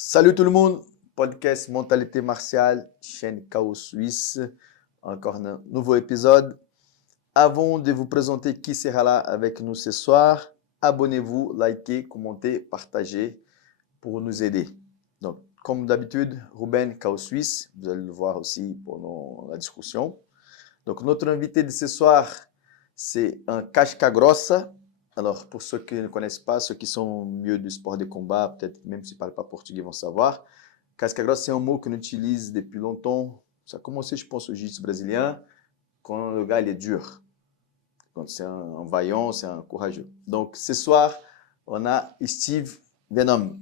Salut tout le monde, podcast Mentalité Martiale, chaîne Chaos Suisse, encore un nouveau épisode. Avant de vous présenter qui sera là avec nous ce soir, abonnez-vous, likez, commentez, partagez pour nous aider. Donc, comme d'habitude, Ruben Chaos Suisse, vous allez le voir aussi pendant la discussion. Donc, notre invité de ce soir, c'est un casca grossa. Alors, pour ceux qui ne connaissent pas, ceux qui sont mieux du sport de combat, peut-être même s'ils ne parlent pas portugais, vont savoir. Casca grossa, c'est un mot qu'on utilise depuis longtemps. Ça a commencé, je pense, au jiu-jitsu brésilien, quand le gars il est dur. Quand c'est un vaillant, c'est un courageux. Donc, ce soir, on a Steve Venom.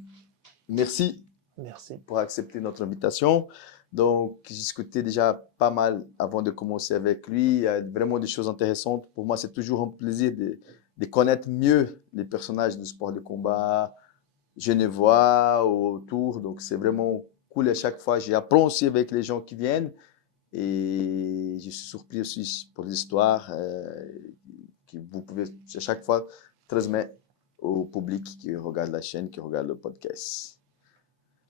Merci Merci. pour accepter notre invitation. Donc, j'ai discuté déjà pas mal avant de commencer avec lui. Il y a vraiment des choses intéressantes. Pour moi, c'est toujours un plaisir de connaître mieux les personnages du sport de combat genevois autour. Donc, c'est vraiment cool à chaque fois. J'apprends aussi avec les gens qui viennent et je suis surpris aussi pour l'histoire que vous pouvez à chaque fois transmettre au public qui regarde la chaîne, qui regarde le podcast.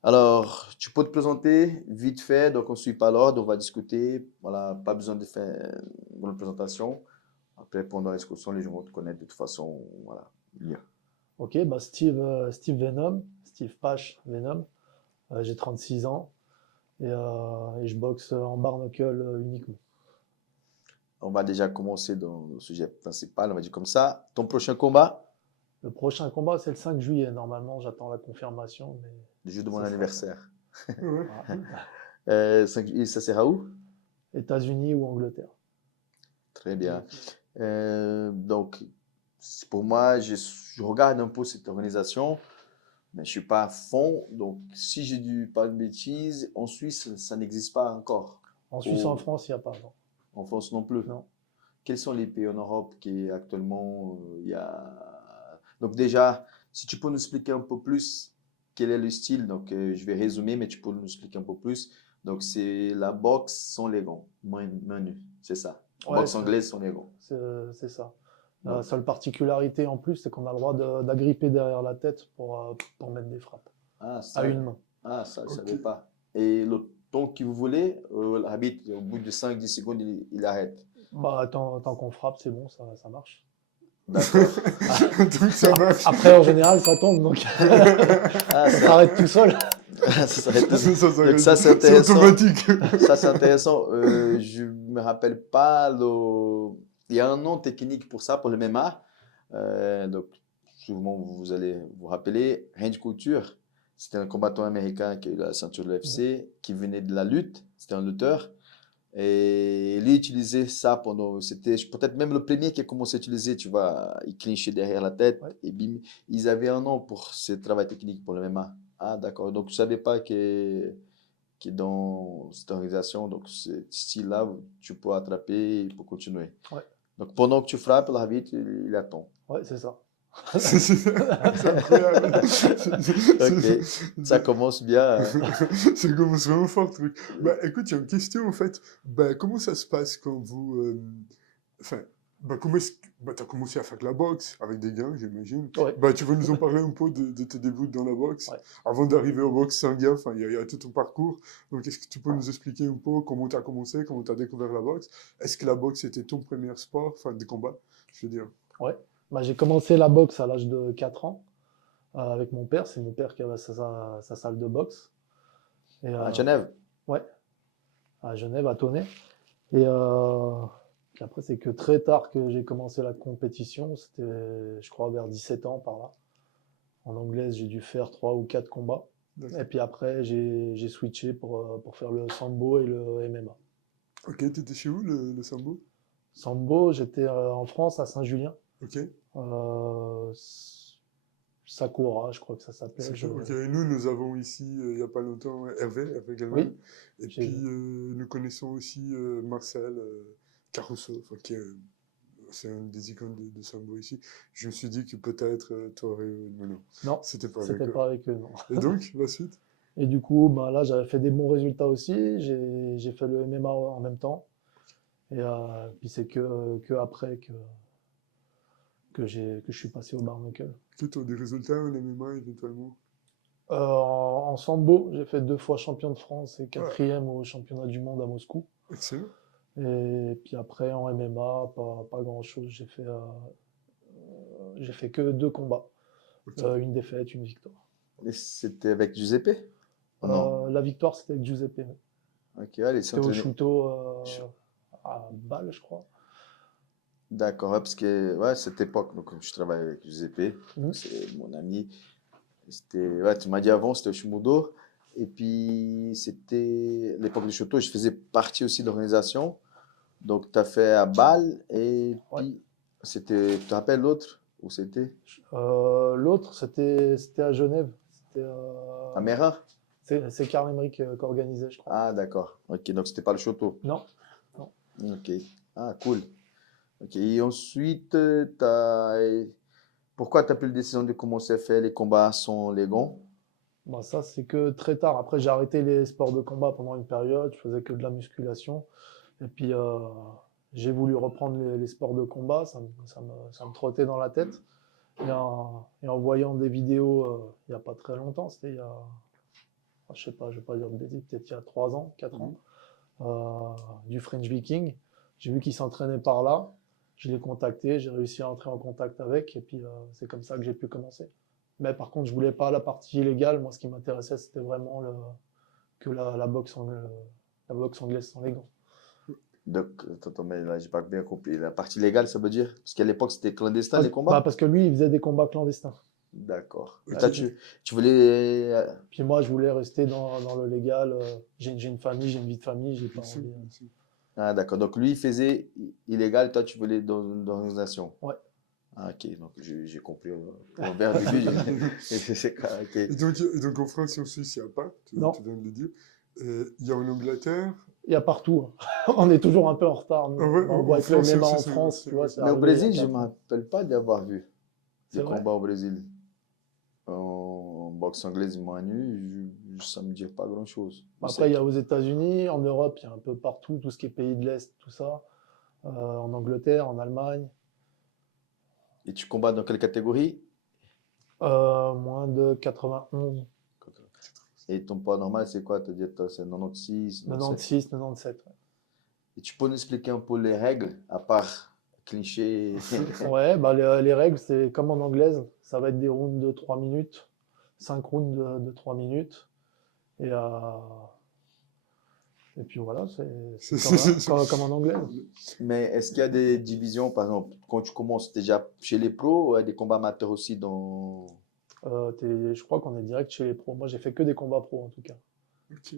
Alors, tu peux te présenter vite fait, donc on ne suit pas l'ordre, on va discuter. Voilà, pas besoin de faire une présentation. Après, pendant la discussion, les gens vont te connaître de toute façon. Voilà, mieux. Ok, Steve Venom, Steve Pache Venom. J'ai 36 ans et je boxe en bare knuckle uniquement. On va déjà commencer dans le sujet principal, on va dire comme ça. Ton prochain combat, Le prochain combat, c'est le 5 juillet. Normalement, j'attends la confirmation, mais le jour de mon ça sera anniversaire. voilà. 5 juillet, ça sera où? États-Unis ou Angleterre. Très bien. Donc, pour moi, je regarde un peu cette organisation, mais je ne suis pas à fond. Donc, si j'ai dû pas de bêtises, en Suisse, ça n'existe pas encore. En Suisse et en France, il n'y a pas. Non. En France non plus. Non. Quels sont les pays en Europe qui actuellement il y a. Donc déjà, si tu peux nous expliquer un peu plus quel est le style. Donc je vais résumer, mais tu peux nous expliquer un peu plus. Donc c'est la boxe sans les gants, main nue, c'est ça. Ouais, Boxe anglaise sans les gants. c'est ça. La Donc, seule particularité en plus, c'est qu'on a le droit d'agripper derrière la tête pour mettre des frappes. ah À ça, une main. je ne Ok. savais pas. Et le temps que vous voulez, habite au bout de 5-10 secondes, il arrête. Bah, tant qu'on frappe, c'est bon, ça marche. D'accord. Donc ça marche. Après, en général, ça tombe, donc Ah, ça ça, s'arrête tout seul. ça s'arrête. s'arrête. Ça, c'est C'est intéressant. automatique. Ça, c'est intéressant. Je me rappelle pas le. Il y a un nom technique pour ça, pour le MMA. Donc, souvent, vous allez vous rappeler. Randy Couture, c'était un combattant américain qui a eu la ceinture de l'UFC, qui venait de la lutte. C'était un lutteur. Et lui utilisait ça pendant. C'était peut-être même le premier qui a commencé à utiliser. Tu vois, il clinchait derrière la tête. Ouais. Et bim. Ils avaient un nom pour ce travail technique pour le MMA. Ah, d'accord. Donc, je ne savais pas que dans cette organisation, donc ce style-là, tu peux attraper et pour continuer. Ouais. Donc pendant que tu frappes, l'arbitre, il attend. Ouais, c'est ça. C'est incroyable. Ok, ça commence bien. Ça commence vraiment fort, le truc. Bah, écoute, il y a une question, en fait. Bah, comment ça se passe quand vous... Enfin, comment est-ce que... Bah, t'as commencé à faire de la boxe avec des gars, j'imagine. Ouais. Bah, tu veux nous en parler un peu de tes débuts dans la boxe? Ouais. Avant d'arriver au boxe sans gars, enfin, il y a tout ton parcours. Donc, est-ce que tu peux nous expliquer un peu comment tu as commencé, comment tu as découvert la boxe? Est-ce que la boxe était ton premier sport, enfin, de combat, je veux dire? Ouais. Bah, j'ai commencé la boxe à l'âge de 4 ans avec mon père. C'est mon père qui avait sa salle de boxe. Et, À Genève. ouais, à Genève, à Tonnet. Et puis après, c'est que très tard que j'ai commencé la compétition. C'était, je crois, vers 17 ans par là. En anglaise, j'ai dû faire 3 ou 4 combats. D'accord. Et puis après, j'ai switché pour faire le sambo et le MMA. Ok, t'étais chez où, le sambo? Sambo, j'étais en France, à Saint-Julien. Ok. Euh, Sakura, je crois que ça s'appelle. Ok, et nous avons ici, il n'y a pas longtemps, Hervé également. Oui, Et j'ai puis, vu. nous connaissons aussi Marcel Caruso, enfin, c'est un des icônes de sambo ici. Je me suis dit que peut-être tu aurais... Mais non, Non, c'était pas c'était avec eux. pas avec eux, non. Et donc, la suite? Et du coup, ben là, j'avais fait des bons résultats aussi. J'ai fait le MMA en même temps. Et puis c'est que après que je suis passé au bare knuckle. Tu as des résultats en MMA éventuellement? En sambo, j'ai fait 2 fois champion de France et 4e au championnat du monde à Moscou. Excellent. Et puis après, en MMA, pas grand-chose. J'ai fait que 2 combats. Ok. Une défaite, une victoire. Et c'était avec Giuseppe? Oh non. La victoire, c'était avec Giuseppe. Ok, allez, C'était au s'entraîner. Shooto à Bâle, je crois. D'accord, ouais, parce que ouais, cette époque, donc, je travaille avec Giuseppe, Mhm. c'est mon ami. C'était, ouais, tu m'as dit avant, c'était au Shumudo. Et puis, c'était l'époque du Shoto, je faisais partie aussi de l'organisation. Donc, tu as fait à Bâle et Ouais. puis, c'était, tu te rappelles l'autre? Où c'était? L'autre, c'était à Genève. À Mera? C'est Karl Emmerich qui organisait, je crois. Ah, d'accord. Ok, donc c'était pas le Shoto. Non, non. Ok. Ah, cool. Ok, et ensuite, pourquoi tu as pris la décision de commencer à faire les combats sans les gants? Bah, ça, c'est que très tard. Après, j'ai arrêté les sports de combat pendant une période. Je faisais que de la musculation. Et puis, j'ai voulu reprendre les sports de combat. Ça me trottait dans la tête. Et en voyant des vidéos il n'y a pas très longtemps, c'était je sais pas, je vais pas dire de bêtises, peut-être il y a 3 ans, 4 ans, du French Viking. J'ai vu qu'il s'entraînait par là. Je l'ai contacté, j'ai réussi à entrer en contact avec. Et puis, c'est comme ça que j'ai pu commencer. Mais par contre, je voulais pas la partie illégale. Moi, ce qui m'intéressait, c'était vraiment que la boxe anglaise sans les gants. Donc, attends, mais là, j'ai pas bien compris. La partie légale, ça veut dire? Parce qu'à l'époque, c'était clandestin les Bah, combats? parce que lui, il faisait des combats clandestins. D'accord. Et Ok. toi, tu voulais. Puis moi, je voulais rester dans le légal. J'ai une famille, j'ai une vie de famille, j'ai pas Bien sûr, envie. bien sûr. Ah, d'accord. Donc, lui, il faisait illégal, toi, tu voulais dans l'organisation. Ouais. Ah, ok. Donc, j'ai compris. Au vert du but, c'est quoi? Ok. Et donc en France et en Suisse, il n'y a pas, Non. tu viens de le dire. Il y a en Angleterre. Il y a partout. On est toujours un peu en retard. Nous. Ah ouais, On en voit que le France MMA aussi, en c'est- France, c'est tu vois, vrai. c'est Mais au arrivé il y a Brésil, je ne 4 me ans. rappelle pas d'avoir vu C'est des vrai. combats au Brésil. En boxe anglaise, main nue, ça me dit pas grand-chose. Je sais Après, il y a que- aux États-Unis, en Europe, il y a un peu partout, tout ce qui est pays de l'Est, tout ça. En Angleterre, en Allemagne. Et tu combats dans quelle catégorie? Moins de 91, Et ton poids normal, c'est quoi? C'est 96, 97? 96, 97. Et tu peux nous expliquer un peu les règles, à part clincher? Ouais, bah les règles, c'est comme en anglaise. Ça va être des rounds de 3 minutes, 5 rounds de 3 minutes. Et, euh, et puis voilà, c'est comme en anglaise. Mais est-ce qu'il y a des divisions, par exemple, quand tu commences déjà chez les pros, ou il y a des combats amateurs aussi dans... Je crois qu'on est direct chez les pros. Moi, j'ai fait que des combats pros en tout cas. Ok.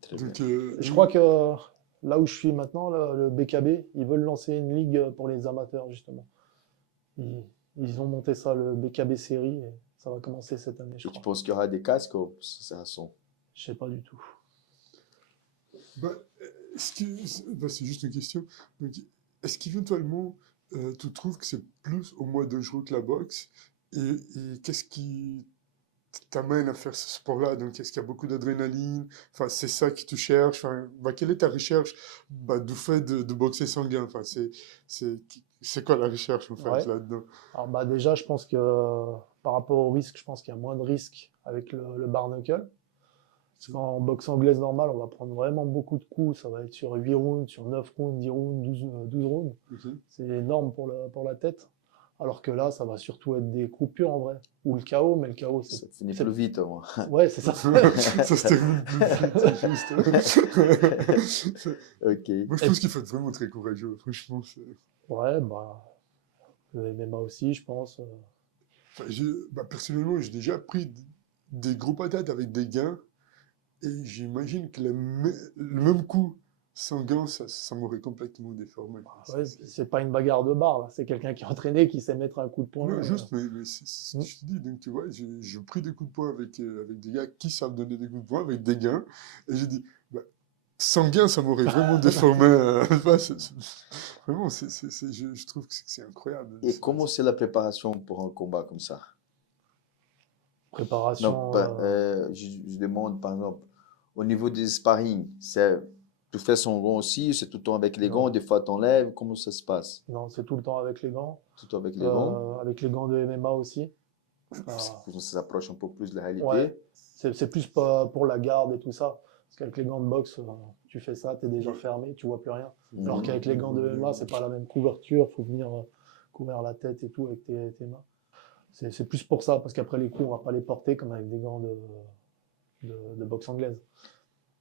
Très bien. Donc, Et je crois que là où je suis maintenant, le BKB, ils veulent lancer une ligue pour les amateurs justement. Ils ont monté ça, le BKB série, et ça va commencer cette année, je Et tu crois. penses qu'il y aura des casques ou ça son? Je sais pas du tout. bah, c'est juste une question. Donc, est-ce qu'éventuellement, tu trouves que c'est plus ou moins dangereux que la boxe? Et qu'est-ce qui t'amène à faire ce sport-là? Donc, est-ce qu'il y a beaucoup d'adrénaline? Enfin, c'est ça que tu cherches? Enfin, quelle est ta recherche du fait de boxer sanguin? Enfin, c'est, c'est quoi la recherche, en fait, Ouais. là-dedans? Alors bah déjà, je pense que par rapport au risque, je pense qu'il y a moins de risques avec le bare knuckle. Parce qu'en boxe anglaise normale, on va prendre vraiment beaucoup de coups. Ça va être sur 8 rounds, sur 9 rounds, 10 rounds, 12 rounds. Ok. C'est énorme pour la tête. Alors que là, ça va surtout être des coups purs en vrai. Ou le KO, mais le KO, Ça finit c'est- plus vite, au moins. Ouais, c'est ça. Ça se termine plus vite, juste. Ok. Moi, je pense qu'il faut être vraiment très courageux, franchement. Ouais, bah, le MMA aussi, je pense. Enfin, personnellement, j'ai déjà pris des gros patates avec des gains et j'imagine que le même coup sans gants, ça m'aurait complètement déformé. Ouais, c'est pas une bagarre de bar, là. C'est quelqu'un qui est entraîné, qui sait mettre un coup de poing. Non, juste, mais c'est ce que je te dis. Donc, tu vois, j'ai pris des coups de poing avec des gars qui savent donner des coups de poing, avec des gains. Et j'ai dit, bah, sans gains, ça m'aurait vraiment déformé. Vraiment, je trouve que c'est incroyable. Et comment c'est la préparation pour un combat comme ça? Préparation. Donc, je demande, par exemple, au niveau des sparring, tu fais son gant aussi, c'est tout le temps avec les Non. gants, des fois tu enlèves, comment ça se passe? Non, c'est tout le temps avec les gants. Tout le temps avec les gants? Avec les gants de MMA aussi. Ça s'approche un peu plus de la réalité. Ouais, c'est plus pas pour la garde et tout ça. Parce qu'avec les gants de boxe, tu fais ça, tu es déjà fermé, tu vois plus rien. Alors Mhm. qu'avec les gants de MMA, c'est pas la même couverture, faut venir couvrir la tête et tout avec tes mains. C'est plus pour ça, parce qu'après les coups, on va pas les porter comme avec des gants de boxe anglaise.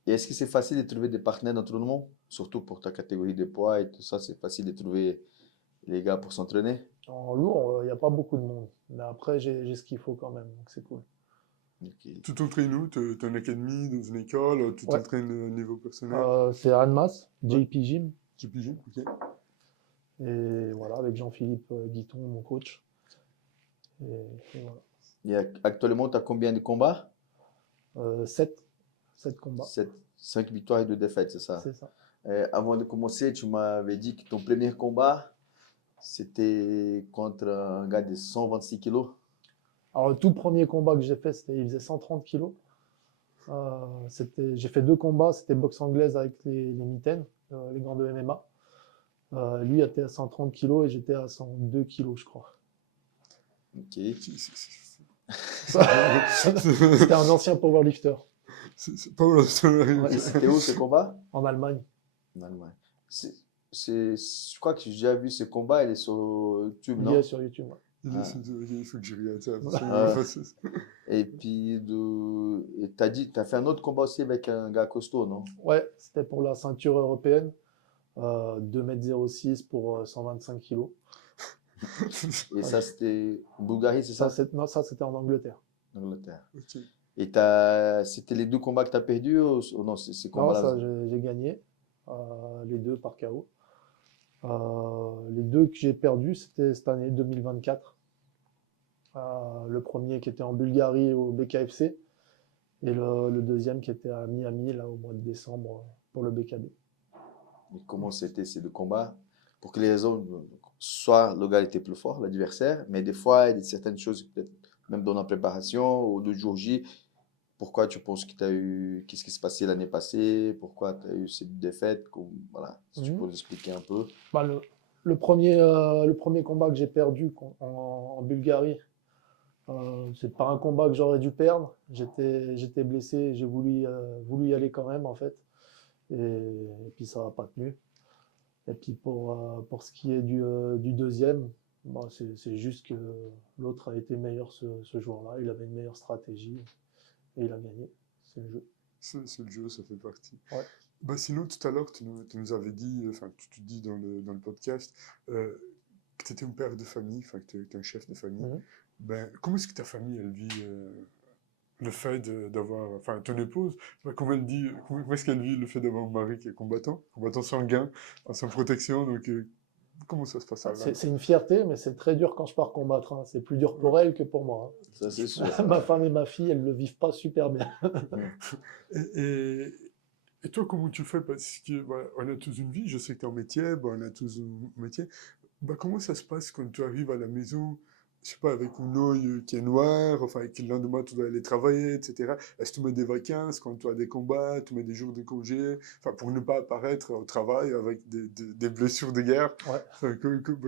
Et est-ce que c'est facile de trouver des partenaires d'entraînement? Surtout pour ta catégorie de poids et tout ça, c'est facile de trouver les gars pour s'entraîner? En lourd, il n'y a pas beaucoup de monde. Mais après, j'ai ce qu'il faut quand même, donc c'est cool. Ok. Tu t'entraînes où? T'es en académie, dans une école? Tu Ouais. t'entraînes au niveau personnel? C'est Annemasse, Ouais. JP Gym. Tu piges? Ok. Et voilà, avec Jean-Philippe Guiton, mon coach. Et voilà. Et actuellement, tu as combien de combats? 7 combats, 5 victoires et 2 défaites, c'est ça? c'est ça. Avant de commencer, tu m'avais dit que ton premier combat, c'était contre un gars de 126 kilos. Alors, le tout premier combat que j'ai fait, il faisait 130 kilos. J'ai fait 2 combats, c'était boxe anglaise avec les mitaines, les gants de MMA. Lui était à 130 kilos et j'étais à 102 kilos, je crois. Ok. C'était un ancien powerlifter C'est pas voilà, ça arrive. Ouais. Et c'était où ce combat? en Allemagne. En Allemagne. Je crois que j'ai déjà vu ce combat, il est sur YouTube, Il non? est sur YouTube. Ouais. Il faut que je regarde ça. Et puis, et t'as fait un autre combat aussi avec un gars costaud, non? Ouais, c'était pour la ceinture européenne. 2,06 m pour 125 kilos. Et ça, c'était en Bulgarie, c'est ça? Non, ça c'était en Angleterre. En Angleterre. Ok. Et c'était les 2 combats que tu as perdus ou non, ces Non, combats-là? ça j'ai gagné. Les 2 par KO. Les 2 que j'ai perdus, c'était cette année 2024. Le premier qui était en Bulgarie au BKFC et le deuxième qui était à Miami là, au mois de décembre pour le BKB. Et comment c'était ces 2 combats? Pour quelles raisons? Soit le gars était plus fort, l'adversaire, mais des fois, il y a certaines choses, peut-être même dans la préparation ou le jour J. Pourquoi tu penses que tu as eu. Qu'est-ce qui s'est passé l'année passée? Pourquoi tu as eu cette défaite? Voilà, si tu peux nous expliquer un peu. Bah, le premier combat que j'ai perdu en Bulgarie, c'est pas un combat que j'aurais dû perdre. J'étais blessé, j'ai voulu y aller quand même en fait. Et puis ça n'a pas tenu. Et puis pour ce qui est du deuxième, bah, c'est juste que l'autre a été meilleur ce jour-là. Il avait une meilleure stratégie et il a gagné. C'est le jeu. C'est le jeu, ça fait partie. Ouais. Bah, sinon, tout à l'heure, tu nous avais dit, enfin, tu dis dans le podcast, que tu étais un père de famille, enfin, que tu étais un chef de famille. Mhm. Ben, comment est-ce que ta famille, elle vit le fait d'avoir, enfin, ton épouse, comment est-ce qu'elle vit le fait d'avoir un mari qui est combattant sanguin, sans protection, donc comment ça se passe là? C'est une fierté, mais c'est très dur quand je pars combattre. Hein. C'est plus dur pour elle que pour moi. Hein. Ça, c'est sûr. Ma femme et ma fille, elles ne le vivent pas super bien. Et toi, comment tu fais? Parce que bah, on a tous une vie, je sais que tu es en métier, bah, on a tous un métier. Bah, comment ça se passe quand tu arrives à la maison, je sais pas, avec un œil qui est noir, enfin, et que le lendemain tu dois aller travailler, etc. Est-ce que tu mets des vacances quand tu as des combats, tu mets des jours de congé, enfin, pour ne pas apparaître au travail avec des blessures de guerre? Ouais. Enfin,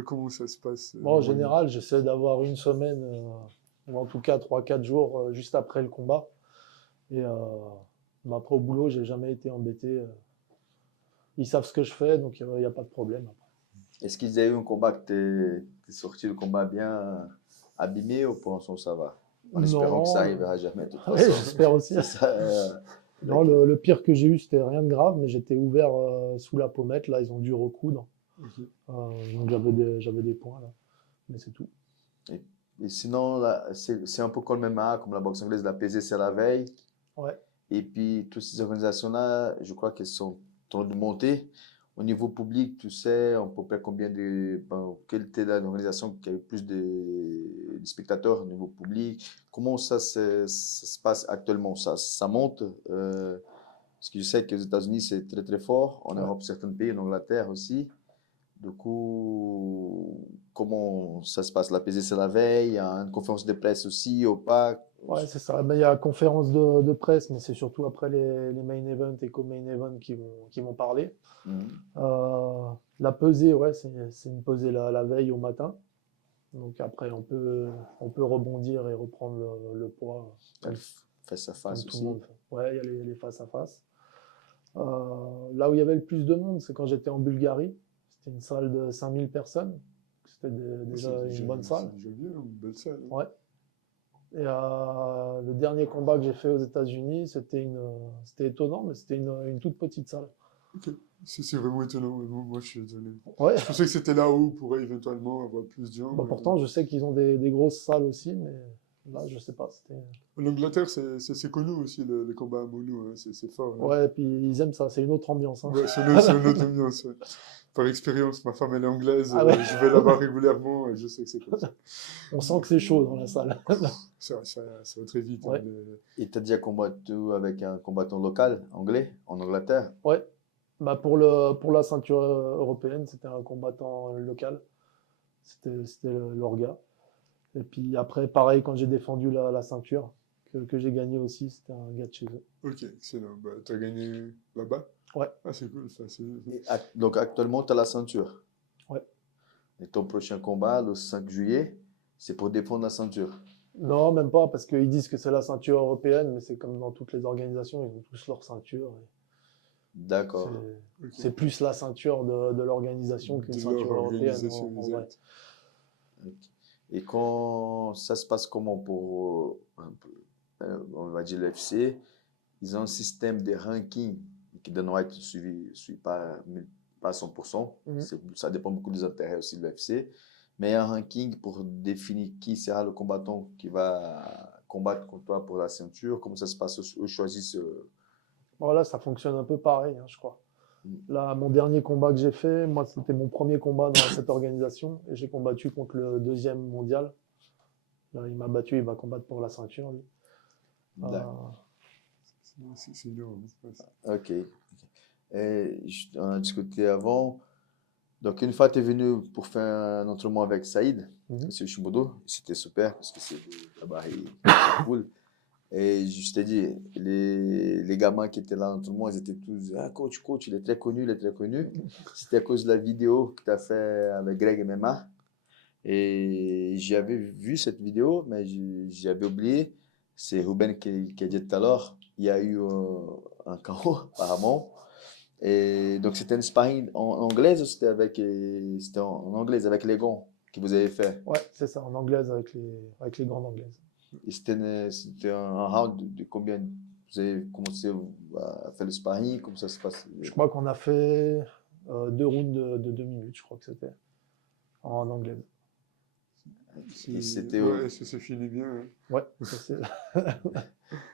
comment ça se passe? Bon, en général, j'essaie d'avoir une semaine, ou en tout cas 3-4 jours juste après le combat. Et mais après, au boulot, j'ai jamais été embêté. Ils savent ce que je fais, donc il n'y a pas de problème. Est-ce qu'il y a eu un combat que tu es sorti le combat bien abîmé ou pour l'instant ça va? En espérant que ça arrivera jamais de toute Oui, façon. j'espère aussi. Non, le pire que j'ai eu, c'était rien de grave, mais j'étais ouvert sous la pommette. Là, ils ont dû recoudre. Ok. Donc j'avais des points là, mais c'est tout. Et sinon, là, c'est un peu comme le MMA, comme la boxe anglaise, la pesée c'est la veille. Ouais. Et puis toutes ces organisations-là, je crois qu'elles sont en train de monter. Au niveau public, tu sais, à peu près quelle était l'organisation qui avait plus de spectateurs au niveau public? Comment ça se passe actuellement? Ça monte? Parce que je sais que aux États-Unis, c'est très très fort. En Europe, certains pays, en Angleterre aussi. Du coup, comment ça se passe? La pesée, c'est la veille. Il y a une conférence de presse aussi, au PAC. Ouais, c'est ça. Ben, il y a la conférence de presse, mais c'est surtout après les main events et co-main events qui vont parler. Mhm. La pesée, ouais, c'est une pesée la veille au matin. Donc après, on peut rebondir et reprendre le poids Face à comme face tout le aussi. monde fait. Ouais, il y a les face à face. Là où il y avait le plus de monde, c'est quand j'étais en Bulgarie. C'était une salle de 5000 personnes. C'était déjà une bonne salle. C'est déjà bien, une belle salle. Hein. Ouais. Et le dernier combat que j'ai fait aux États-Unis, c'était étonnant, mais c'était une toute petite salle. Ok, c'est vraiment étonnant. Moi, je suis étonné. Ouais. Je pensais que c'était là où on pourrait éventuellement avoir plus de gens. Bah, mais pourtant, je sais qu'ils ont des grosses salles aussi, mais là, je sais pas. En Angleterre, c'est connu aussi, le combat à mono. Hein. C'est fort. Hein. Ouais, et puis ils aiment ça. C'est une autre ambiance. Hein. Ouais, c'est une autre ambiance. Ouais. Par expérience, ma femme elle est anglaise, Ah ouais. je vais là-bas régulièrement et je sais que c'est comme ça. On sent que c'est chaud dans la salle. Ça va très vite. Ouais. Hein, mais- Et tu as déjà combattu avec un combattant local, anglais, en Angleterre? Ouais. Bah pour la ceinture européenne, c'était un combattant local. C'était l'Orga. Et puis après, pareil, quand j'ai défendu la ceinture, que j'ai gagné aussi, c'était un gars de chez eux. Ok, excellent. Bah, tu as gagné là-bas? Ouais. Ah, c'est cool ça. Donc actuellement, tu as la ceinture. Ouais. Et ton prochain combat, le 5 juillet, c'est pour défendre la ceinture. Non, même pas, parce qu'ils disent que c'est la ceinture européenne, mais c'est comme dans toutes les organisations, ils ont tous leur ceinture. D'accord. Ok. C'est plus la ceinture de l'organisation qu'une De ceinture leur européenne. organisation, En vrai. exact. Ok. Et quand ça se passe comment pour, on va dire, l'UFC, ils ont un système de ranking qui Dana White ne suit pas, pas à 100%. Mhm. Ça dépend beaucoup des intérêts aussi de l'UFC. Mais il y a un ranking pour définir qui sera le combattant qui va combattre contre toi pour la ceinture. Comment ça se passe? Eux choisissent. Voilà, ça fonctionne un peu pareil, hein, je crois. Là, mon dernier combat que j'ai fait, moi, c'était mon premier combat dans cette organisation et j'ai combattu contre le deuxième mondial. Là, il m'a battu, il va combattre pour la ceinture, lui. D'accord. C'est énorme. Ouais. Ok. Et on a discuté avant. Donc, une fois, tu es venu pour faire un entraînement avec Saïd, Mhm. monsieur Shimodo. C'était super parce que c'est là-bas, il cool. Et je t'ai dit, les gamins qui étaient là dans l'entraînement, ils étaient tous, ah, coach, il est très connu, il est très connu. C'était à cause de la vidéo que tu as fait avec Greg MMA. Et j'avais vu cette vidéo, mais j'avais oublié. C'est Ruben qui a dit tout à l'heure, il y a eu un chaos, apparemment. Et donc, c'était une sparring en anglaise ou c'était en anglaise avec les gants que vous avez fait? Ouais, c'est ça, en anglaise avec les grandes anglaises. Et c'était un round de combien? Vous avez commencé à faire le sparring? Comment ça se passe? Je crois qu'on a fait 2 rounds de 2 minutes, je crois que c'était, en anglaise. Et c'était Ouais, ça finit bien. Hein. Ouais, ça c'est.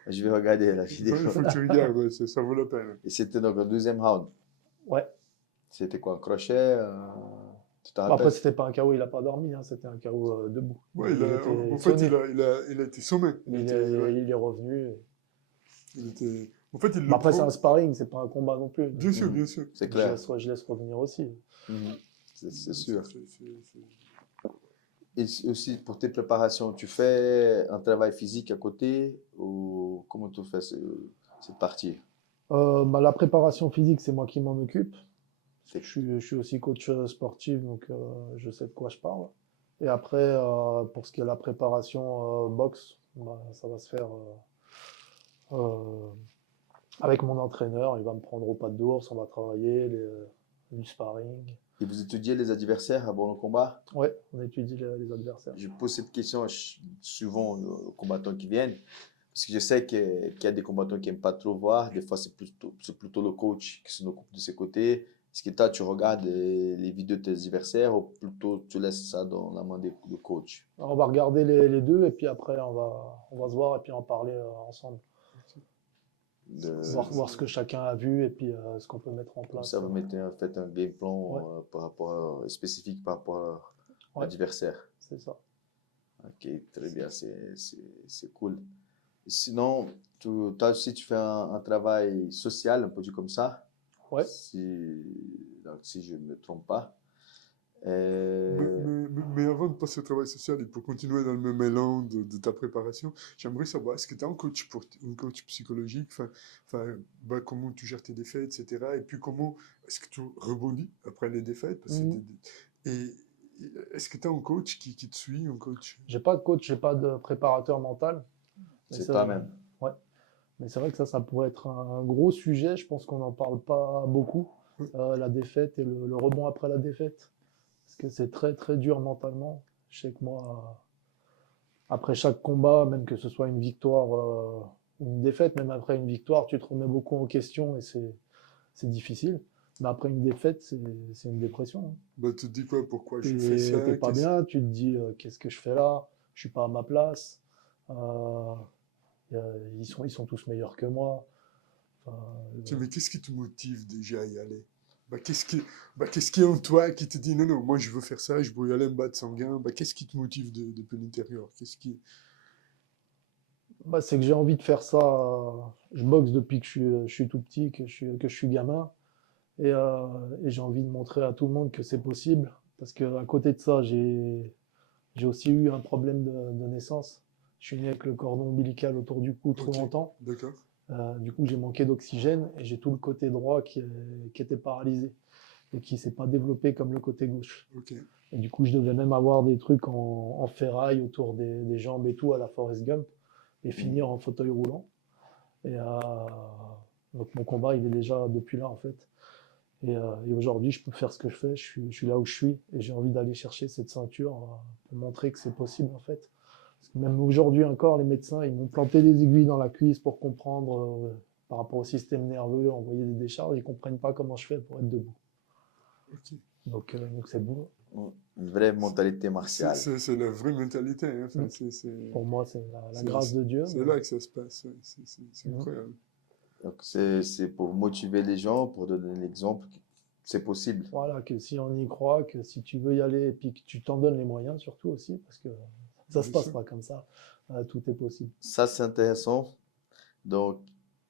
Je vais regarder la Ouais, vidéo. il faut que tu regardes, ouais, ça vaut la peine. Et c'était donc le deuxième round. Ouais. C'était quoi, un crochet? Tu te Bon, après, rappelles? c'était pas un KO, il a pas dormi, hein, c'était un KO debout. Ouais, Il était en fait, sonné. il a été sommé. Mais il est revenu. En fait, il Mais le après, c'est prend. un sparring, c'est pas un combat non plus. Bien sûr, bien sûr. C'est clair. Je laisse revenir aussi. Mhm. C'est sûr. C'est- Et aussi pour tes préparations, tu fais un travail physique à côté ou comment tu fais cette partie? Bah, la préparation physique, c'est moi qui m'en occupe. C'est- Je suis aussi coach sportif, donc je sais de quoi je parle. Et après, pour ce qui est la préparation boxe, bah, ça va se faire euh, avec mon entraîneur. Il va me prendre au pas d'ours, on va travailler du sparring. Et vous étudiez les adversaires avant le combat? Ouais, on étudie les adversaires. Je pose cette question souvent aux combattants qui viennent, parce que je sais qu'il y a des combattants qui n'aiment pas trop voir. Des fois, c'est plutôt le coach qui s'en occupe de ses côtés. Est-ce que toi, tu regardes les vidéos de tes adversaires ou plutôt tu laisses ça dans la main du coach? Alors, on va regarder les deux et puis après, on va se voir et puis en parler ensemble. Voir ce que chacun a vu et puis ce qu'on peut mettre en Comme place. ça, vous mettez en fait un game plan Ouais. par rapport spécifique par rapport à Ouais. l'adversaire. C'est ça. Ok, très bien, c'est cool. Et sinon, toi aussi, tu fais un travail social, un peu du comme ça, Ouais. donc, si je ne me trompe pas. Mais avant de passer au travail social et pour continuer dans le même élan de ta préparation, j'aimerais savoir, est-ce que tu es un coach psychologique, bah, comment tu gères tes défaites, etc. Et puis comment est-ce que tu rebondis après les défaites parce que Mhm. et est-ce que tu as un coach qui te suit, un coach? J'ai pas de coach, j'ai pas de préparateur mental. Mais C'est ça, toi-même. ouais. Mais c'est vrai que ça pourrait être un gros sujet. Je pense qu'on n'en parle pas beaucoup. Ouais. La défaite et le rebond après la défaite. Parce que c'est très, très dur mentalement. Je sais que moi, après chaque combat, même que ce soit une victoire ou une défaite, même après une victoire, tu te remets beaucoup en question et c'est difficile. Mais après une défaite, c'est une dépression, hein. Bah, tu te dis quoi? Pourquoi je fais ça? T'es pas bien, tu te dis qu'est-ce que je fais là? Je suis pas à ma place. Euh, ils sont tous meilleurs que moi. Enfin, Tiens, mais qu'est-ce qui te motive déjà à y aller? Qu'est-ce qui est en toi qui te dit non, non, moi je veux faire ça, je veux y aller me battre sanguin. Bah, qu'est-ce qui te motive depuis l'intérieur? Qu'est-ce qui... bah, c'est que j'ai envie de faire ça. Je boxe depuis que je suis tout petit, que je suis gamin. Et j'ai envie de montrer à tout le monde que c'est possible. Parce qu'à côté de ça, j'ai aussi eu un problème de naissance. Je suis né avec le cordon ombilical autour du cou trop Ok, longtemps. d'accord. Du coup, j'ai manqué d'oxygène et j'ai tout le côté droit qui était paralysé et qui s'est pas développé comme le côté gauche. Ok. Et du coup, je devais même avoir des trucs en ferraille autour des jambes et tout à la Forrest Gump et finir en fauteuil roulant. Et donc mon combat, il est déjà depuis là en fait. Et aujourd'hui, je peux faire ce que je fais. Je suis là où je suis et j'ai envie d'aller chercher cette ceinture pour montrer que c'est possible en fait. Parce que même aujourd'hui encore, les médecins, ils m'ont planté des aiguilles dans la cuisse pour comprendre par rapport au système nerveux, envoyer des décharges. Ils comprennent pas comment je fais pour être debout. Ok. Donc c'est bon. Une vraie mentalité martiale. C'est la vraie mentalité, hein. Enfin, Pour moi, c'est la c'est- grâce de Dieu. c'est Mais- là que ça se passe. Ouais. C'est Mhm. incroyable. Donc, c'est pour motiver les gens, pour donner l'exemple que c'est possible. Voilà, que si on y croit, que si tu veux y aller et puis que tu t'en donnes les moyens surtout aussi, parce que ça se Bien passe sûr. pas comme ça. Tout est possible. Ça, c'est intéressant. Donc,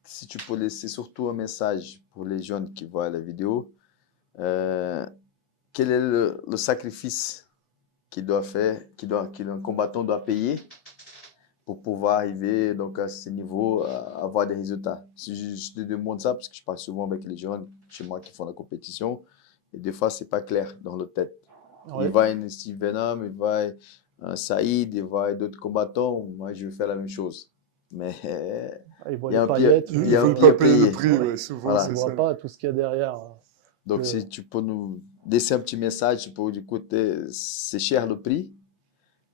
si tu peux laisser surtout un message pour les jeunes qui voient la vidéo, euh, quel est le sacrifice qu'il doit faire, qu'un combattant doit payer pour pouvoir arriver donc à ce niveau, à avoir des résultats. Si je te demande ça, parce que je parle souvent avec les jeunes chez moi qui font la compétition, et des fois, c'est pas clair dans leur tête. Ouais. Il va un Steve Venom, il va un Saïd, il va d'autres combattants. Moi, je vais faire la même chose. Mais Ils voient il y a les un prix, paillettes, Ils il ne y a un veulent prix pas à payer le payer. prix, Ouais. ouais, souvent Voilà. ils c'est voient ça. pas tout ce qu'il y a derrière. Donc, Que- si tu peux nous laisser un petit message pour du côté, c'est cher le prix.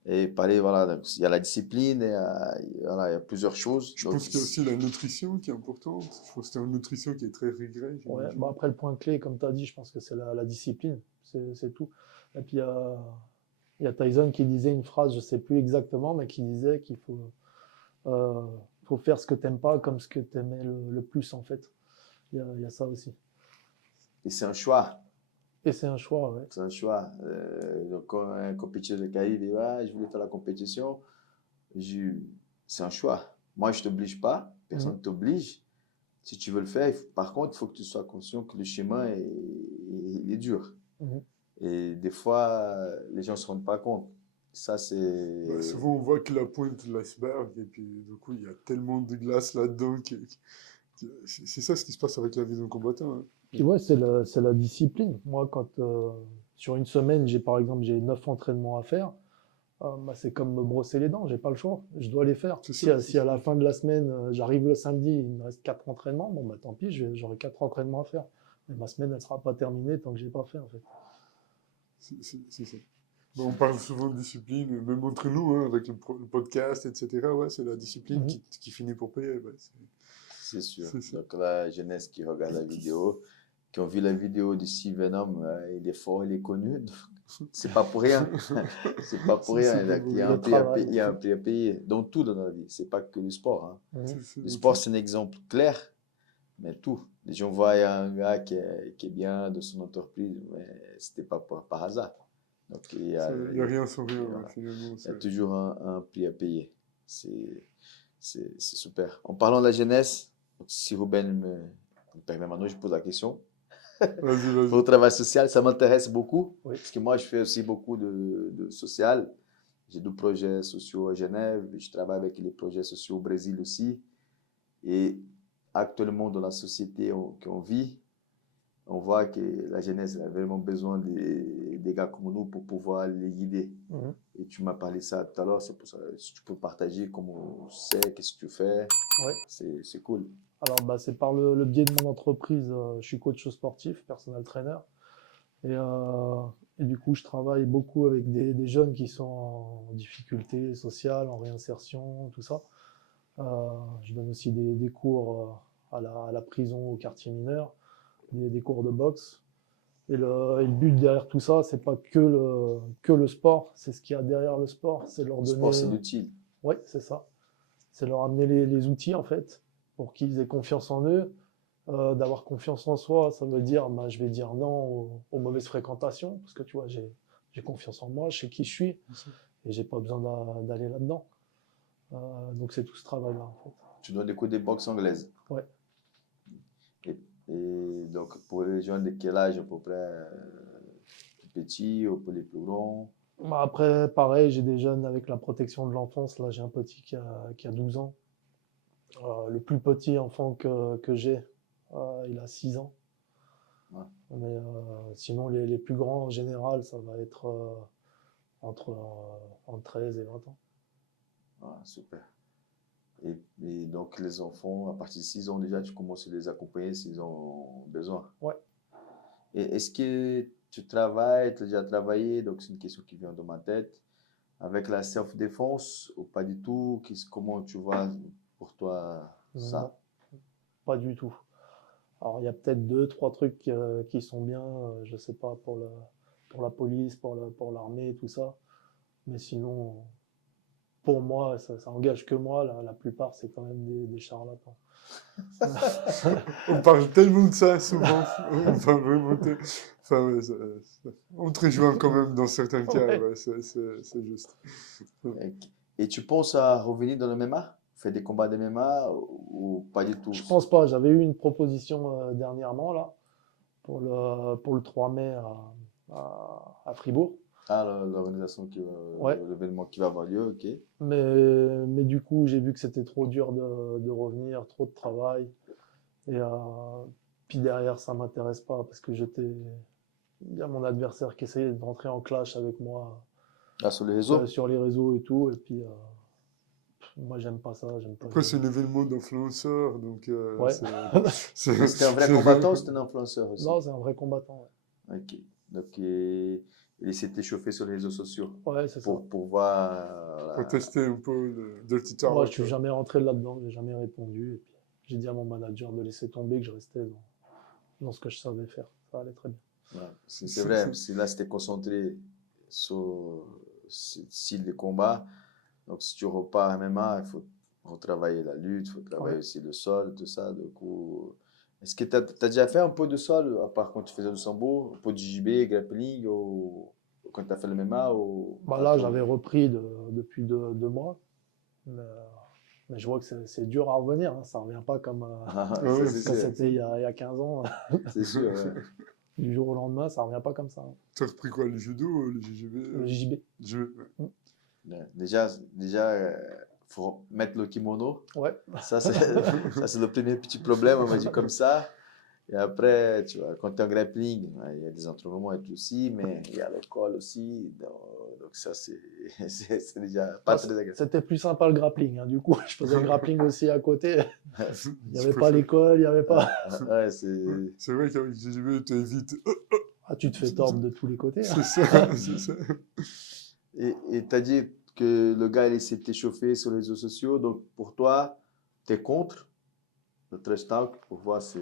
Et parler, voilà, donc, il y a la discipline, voilà, il y a plusieurs choses. Je Donc, pense qu'il y a aussi la nutrition qui est importante. Je pense que c'est une nutrition qui est très régrée, Ouais, j'imagine. bon après, le point clé, comme tu as dit, je pense que c'est la discipline. C'est tout. Et puis, il y a Tyson qui disait une phrase, je sais plus exactement, mais qui disait qu'il faut faire ce que t'aimes pas comme ce que t'aimais le plus, en fait. Il y a ça aussi. et c'est un choix. Et c'est un choix, ouais. C'est un choix. Donc, quand un compétiteur qui arrive et dit, ah, je voulais faire la compétition, je- c'est un choix. Moi, je ne t'oblige pas, personne ne t'oblige. Si tu veux le faire, par contre, il faut que tu sois conscient que le chemin est dur. Mhm. Et des fois, les gens ne se rendent pas compte. Ça, c'est. Bah, souvent, on voit que la pointe de l'iceberg, et puis du coup, il y a tellement de glace là-dedans. C'est ça ce qui se passe avec la vie d'un combattant, hein. Puis ouais, c'est la discipline. Moi, quand sur une semaine, par exemple, j'ai 9 entraînements à faire, bah, c'est comme me brosser les dents, j'ai pas le choix, je dois les faire. C'est Si, ça, si à la fin de la semaine, j'arrive le samedi, il me reste 4 entraînements, bon bah tant pis, j'aurai 4 entraînements à faire. Mais ma semaine, elle sera pas terminée tant que j'ai pas fait en fait. C'est ça. Bon, on parle souvent de discipline, même entre nous, hein, avec le podcast, etc. Ouais, c'est la discipline Mhm. qui finit pour payer. Ouais, C'est sûr. c'est ça. Donc, la jeunesse qui regarde la vidéo, qui ont vu la vidéo de Steve Venom, il est fort, il est connu. Donc, c'est pas pour rien. C'est pas pour rien. C'est pas pour Il y a rien. un prix à travail. payer, il y a un prix à payer. Dans tout dans la vie. C'est pas que le sport, hein. Mhm. Le sport, c'est un exemple clair, mais tout. Les gens voient un gars qui est bien de son entreprise, mais c'était pas par hasard. Donc, il y a rien sans rien, voilà. finalement. Il y a toujours un prix à payer. C'est super. En parlant de la jeunesse, donc si Ruben me permet maintenant, je pose la question. Vas-y, Pour le vas-y. travail social, ça m'intéresse beaucoup, Oui. parce que moi, je fais aussi beaucoup de social. J'ai 2 projets sociaux à Genève, je travaille avec les projets sociaux au Brésil aussi. Et actuellement, dans la société qu'on vit, on voit que la jeunesse a vraiment besoin des gars comme nous pour pouvoir les guider. Mhm. Et tu m'as parlé de ça tout à l'heure, c'est pour ça. Si tu peux partager comment c'est, qu'est-ce que tu fais, Ouais. c'est cool. Alors, bah, c'est par le biais de mon entreprise. Je suis coach sportif, personal trainer. Et du coup, je travaille beaucoup avec des jeunes qui sont en difficulté sociale, en réinsertion, tout ça. Je donne aussi des cours à la prison, au quartier mineur, des cours de boxe. Et le but derrière tout ça, c'est pas que le sport, c'est ce qu'il y a derrière le sport. C'est leur Le donner. sport, c'est utile. Oui, c'est ça. C'est leur amener les outils, en fait, pour qu'ils aient confiance en eux. D'avoir confiance en soi, ça veut dire, bah, je vais dire non aux mauvaises fréquentations, parce que tu vois, j'ai confiance en moi, je sais qui je suis, et j'ai pas besoin d'aller là-dedans. Donc c'est tout ce travail-là, en fait. Tu donnes des cours de boxe anglaise. Ouais. Et donc, pour les jeunes de quel âge à peu près plus petits ou pour les plus grands? Bah, après, pareil, j'ai des jeunes avec la protection de l'enfance. Là, j'ai un petit qui a 12 ans. Le plus petit enfant que j'ai, il a 6 ans. Ouais. Mais sinon, les plus grands, en général, ça va être entre 13 et 20 ans. Ah, super. Et donc, les enfants, à partir de 6 ans déjà, tu commences à les accompagner s'ils ont besoin. Ouais. Et est-ce que tu travailles, tu as déjà travaillé, donc c'est une question qui vient de ma tête, avec la self-défense ou pas du tout? Comment tu vois pour toi ça? Non, pas du tout. Alors, il y a peut-être 2, 3 trucs qui sont bien, je sais pas, pour la police, pour l'armée, tout ça. Mais sinon, pour moi, ça engage que moi. La plupart, c'est quand même des charlatans. On parle tellement de ça souvent. On parle vraiment enfin, ouais, on te rejoint quand même dans certains cas. Ouais. Ouais, c'est juste. Et tu penses à revenir dans le MMA? Faire des combats de MMA ou pas du tout? Je pense pas. J'avais eu une proposition dernièrement là pour le 3 mai à Fribourg. Ah, l'organisation, Ouais. l'événement qui va avoir lieu, ok. Mais du coup, j'ai vu que c'était trop dur de revenir, trop de travail. Et puis derrière, ça m'intéresse pas parce que il y a mon adversaire qui essayait de rentrer en clash avec moi Ah, sur les réseaux? sur les réseaux et tout. Et puis moi, j'aime pas ça. J'aime pas. Après, c'est un événement d'influenceurs, donc Ouais. C'était un vrai combattant ou c'était un influenceur aussi? Non, c'est un vrai combattant. Ok. Donc, il s'était chauffé sur les réseaux sociaux Ouais, c'est ça. pour voir. pour tester un peu le Dirty Moi, Talk. je suis jamais rentré là-dedans. J'ai jamais répondu. Et puis j'ai dit à mon manager de laisser tomber, que je restais dans ce que je savais faire. Ça allait très bien. Ouais, c'est vrai, si là c'était concentré sur ce style de combat. Donc, si tu repars à MMA, il faut retravailler la lutte, il faut travailler aussi le sol, tout ça. Du coup, est-ce que tu as déjà fait un peu de sol, à part quand tu faisais le sambo, un peu de JB, grappling, ou quand tu as fait le MMA ou... Bah là, j'avais repris depuis 2 mois. Mais je vois que c'est dur à revenir. Hein. Ça revient pas comme Ouais, c'est quand sûr. c'était il y a 15 ans. C'est sûr, ouais. Du jour au lendemain, ça revient pas comme ça. Hein. Tu as repris quoi, le judo ou le JGB? Le JB. Ouais. Ouais. Déjà, faut mettre le kimono. Ouais. Ça, c'est le premier petit problème, on va dire comme ça. Et après, tu vois, quand tu es en grappling, il y a des entraînements et tout aussi, mais il y a l'école aussi. Donc ça, c'est déjà pas très agréable. C'était plus sympa le grappling. Hein. Du coup, je faisais le grappling aussi à côté. Il n'y avait Je pas préfère- l'école, il n'y avait pas. Ouais, c'est... C'est vrai qu'avec JGB, tu évites. Ah, tu te fais tordre de tous les côtés. Hein. C'est ça, c'est ça. Et tu as dit que le gars, il s'est échauffé sur les réseaux sociaux. Donc, pour toi, tu es contre le trash talk pour voir c'est...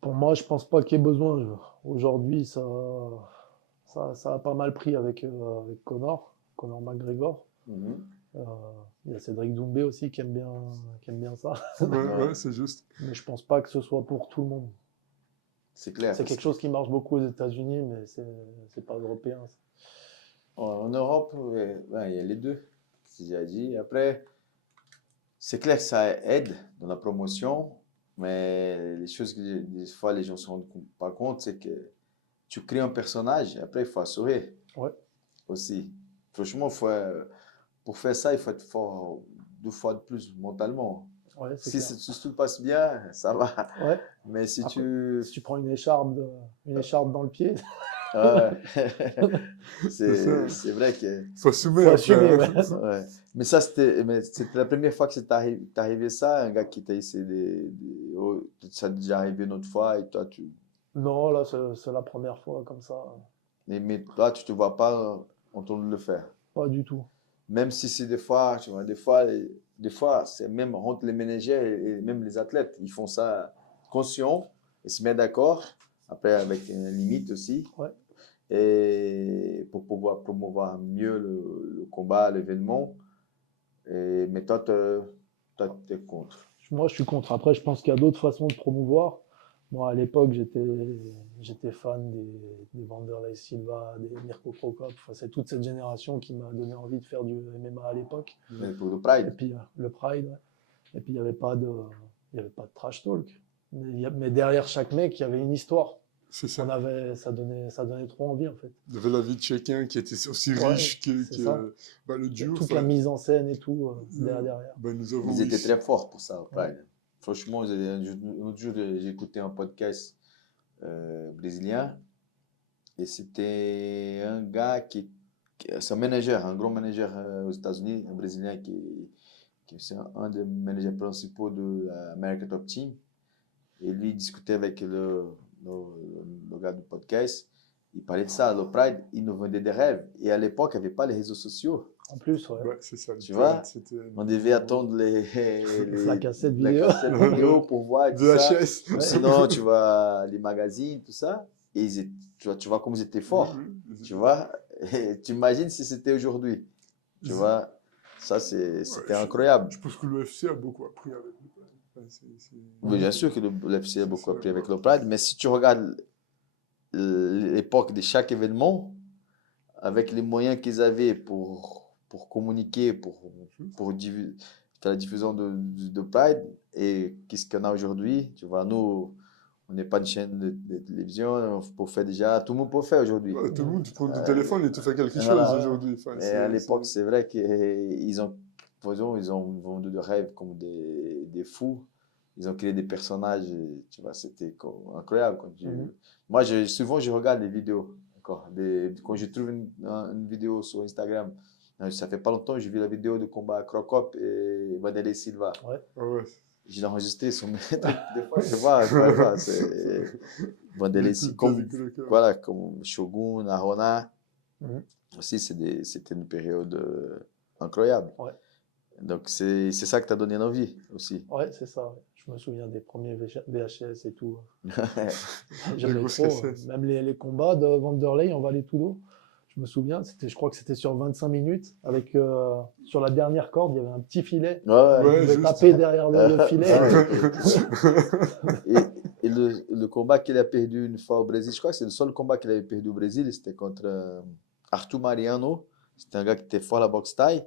Pour moi, je pense pas qu'il y ait besoin. Aujourd'hui, ça a pas mal pris avec Conor McGregor. Mhm. Il y a Cédric Doumbé aussi qui aime bien ça. Ouais, c'est juste. Mais je pense pas que ce soit pour tout le monde. C'est clair. C'est quelque chose qui marche beaucoup aux États-Unis, mais c'est pas européen. Ça. En Europe, ouais, il y a les deux, c'est déjà dit. Après, c'est clair que ça aide dans la promotion, mais les choses que des fois les gens ne se rendent pas compte, c'est que tu crées un personnage, et après il faut assurer Ouais. aussi. Franchement, pour faire ça, il faut être fort 2 fois de plus mentalement. Ouais, c'est Si, clair. si tout passe bien, ça va. Ouais. Mais si Après, tu... si tu prends une écharpe dans le pied, Ouais. C'est ça. C'est vrai que. Faut assumer Faut après, assumer, hein. ouais. Ouais. Mais c'était la première fois que c'est arrivé ça, un gars qui t'a essayé oh, ça t'est déjà arrivé une autre fois et toi, Non, là, c'est la première fois comme ça. mais toi, tu te vois pas en train de le faire. Pas du tout. Même si c'est des fois, tu vois, des fois, c'est même entre les managers et même les athlètes, ils font ça conscient et se mettent d'accord, après avec une limite aussi, Ouais. et pour pouvoir promouvoir mieux le combat, l'événement. Mais toi, t'es contre. Moi, je suis contre. Après, je pense qu'il y a d'autres façons de promouvoir. Moi, à l'époque, j'étais fan des Wanderlei Silva, des Mirko Cro Cop. Enfin, c'est toute cette génération qui m'a donné envie de faire du MMA à l'époque. Mais pour le Et Pride, puis, le Pride. Ouais. Et puis, il y avait pas de trash talk. Mais derrière chaque mec, il y avait une histoire. C'est ça. Ça donnait trop envie, en fait. Il y avait la vie de chacun qui était aussi Ouais, riche c'est ça. bah, le duo. Toute la mise en scène et tout derrière. Bah, nous avons ils étaient ici. très forts pour ça, au Pride. Franchement, l'autre jour, j'ai écouté un podcast brésilien et c'était un gars c'est un manager, un grand manager aux États-Unis, un Brésilien qui est un des managers principaux de l'American Top Team. Et lui, il discutait avec le gars du podcast. Il parlait de ça, le Pride, il nous vendait des rêves. Et à l'époque, il n'y avait pas les réseaux sociaux. En plus, ouais. Ouais, c'est ça. le Tu Pride, vois, c'était on devait attendre La cassette la vidéo. cassette vidéo pour voir et tout ça. VHS. Ou sinon, tu vois les magazines, tout ça. Et tu vois comme ils étaient forts. Tu vois, et tu imagines si c'était aujourd'hui. Tu vois, ça, c'était incroyable. Je pense que l'UFC a beaucoup appris avec le Pride. Enfin, Oui, bien sûr que l'UFC a beaucoup appris avec le Pride, mais si tu regardes l'époque de chaque événement, avec les moyens qu'ils avaient pour communiquer, pour faire la diffusion de Pride, et qu'est-ce qu'on a aujourd'hui, tu vois, nous, on n'est pas une chaîne de télévision, on peut faire déjà, tout le monde peut faire aujourd'hui. Ouais, tout le monde, tu prends ton téléphone et tu fais quelque chose voilà. aujourd'hui. Enfin, Mais à l'époque, c'est vrai qu'ils ont, ils ont vendu de rêves comme des fous. Ils ont créé des personnages, et, tu vois, c'était incroyable. Moi, souvent, je regarde des vidéos. Quand je trouve une vidéo sur Instagram, ça fait pas longtemps, j'ai vu la vidéo de combat Cro Cop et Wanderlei Silva. Ouais. Ah ouais. J'ai enregistré sur mes trucs. Des fois, je vois, c'est Wanderlei Silva, voilà, comme Shogun, Arona. Aussi, c'était une période incroyable. Ouais. Donc, c'est ça que t'as donné envie aussi. Ouais, c'est ça. Ouais. Je me souviens des premiers VHS et tout. Les J'avais grosses trop. cassettes. Même les combats de Wanderlei en Vallée Tudo. Je me souviens, je crois que c'était sur 25 minutes. Avec, sur la dernière corde, il y avait un petit filet. Ouais, Ouais, Il devait juste. taper derrière le filet. Et le combat qu'il a perdu une fois au Brésil, je crois que c'est le seul combat qu'il avait perdu au Brésil, c'était contre Arthur Mariano. C'était un gars qui était fort à la boxe thaï.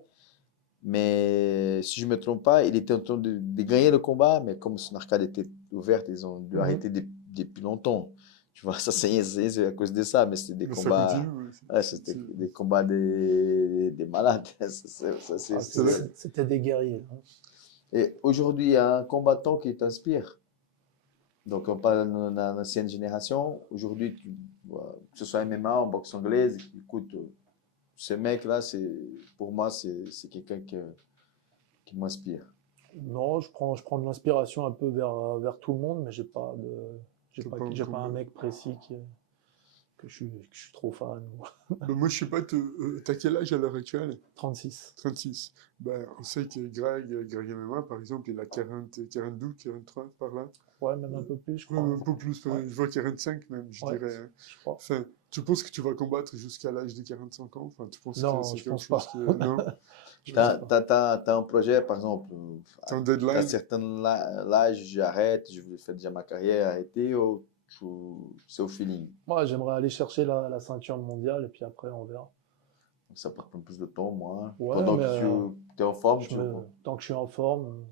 Mais si je ne me trompe pas, il était en train de gagner le combat, mais comme son arcade était ouverte, ils ont dû arrêter depuis longtemps. Tu vois, ça c'est à cause de ça, mais c'était des Mais ça combats. continue, ouais, Ouais, c'était des combats des malades. C'était des guerriers. Hein. Et aujourd'hui, il y a un combattant qui t'inspire. Donc, on parle de l'ancienne génération. Aujourd'hui, que ce soit MMA, en boxe anglaise, écoute, ce mec-là, pour moi, c'est quelqu'un qui m'inspire. Non, je prends de l'inspiration un peu vers tout le monde, mais j'ai pas un mec précis que je suis trop fan. Bah, moi, je sais pas, t'as quel âge à l'heure actuelle? 36. 36. Ben, on sait que Greg MMA, par exemple, il a 40, 42, 43 par là. Ouais, même un peu plus, je Ouais, crois. un peu plus, Ouais. je vois 45 même, je Ouais, dirais. Hein. je crois. Enfin, tu penses que tu vas combattre jusqu'à l'âge de 45 ans? Enfin, tu penses Non, que c'est je quelque pense chose pas. qui non? T'as un projet, par exemple, T'as un à deadline? un certain âge, j'arrête, je vais faire déjà ma carrière, arrêter, ou c'est au feeling. Moi, j'aimerais aller chercher la ceinture mondiale et puis après, on verra. Donc ça prend plus de temps, moi. Ouais, Pendant mais, que tu es en forme, tant que je suis en forme,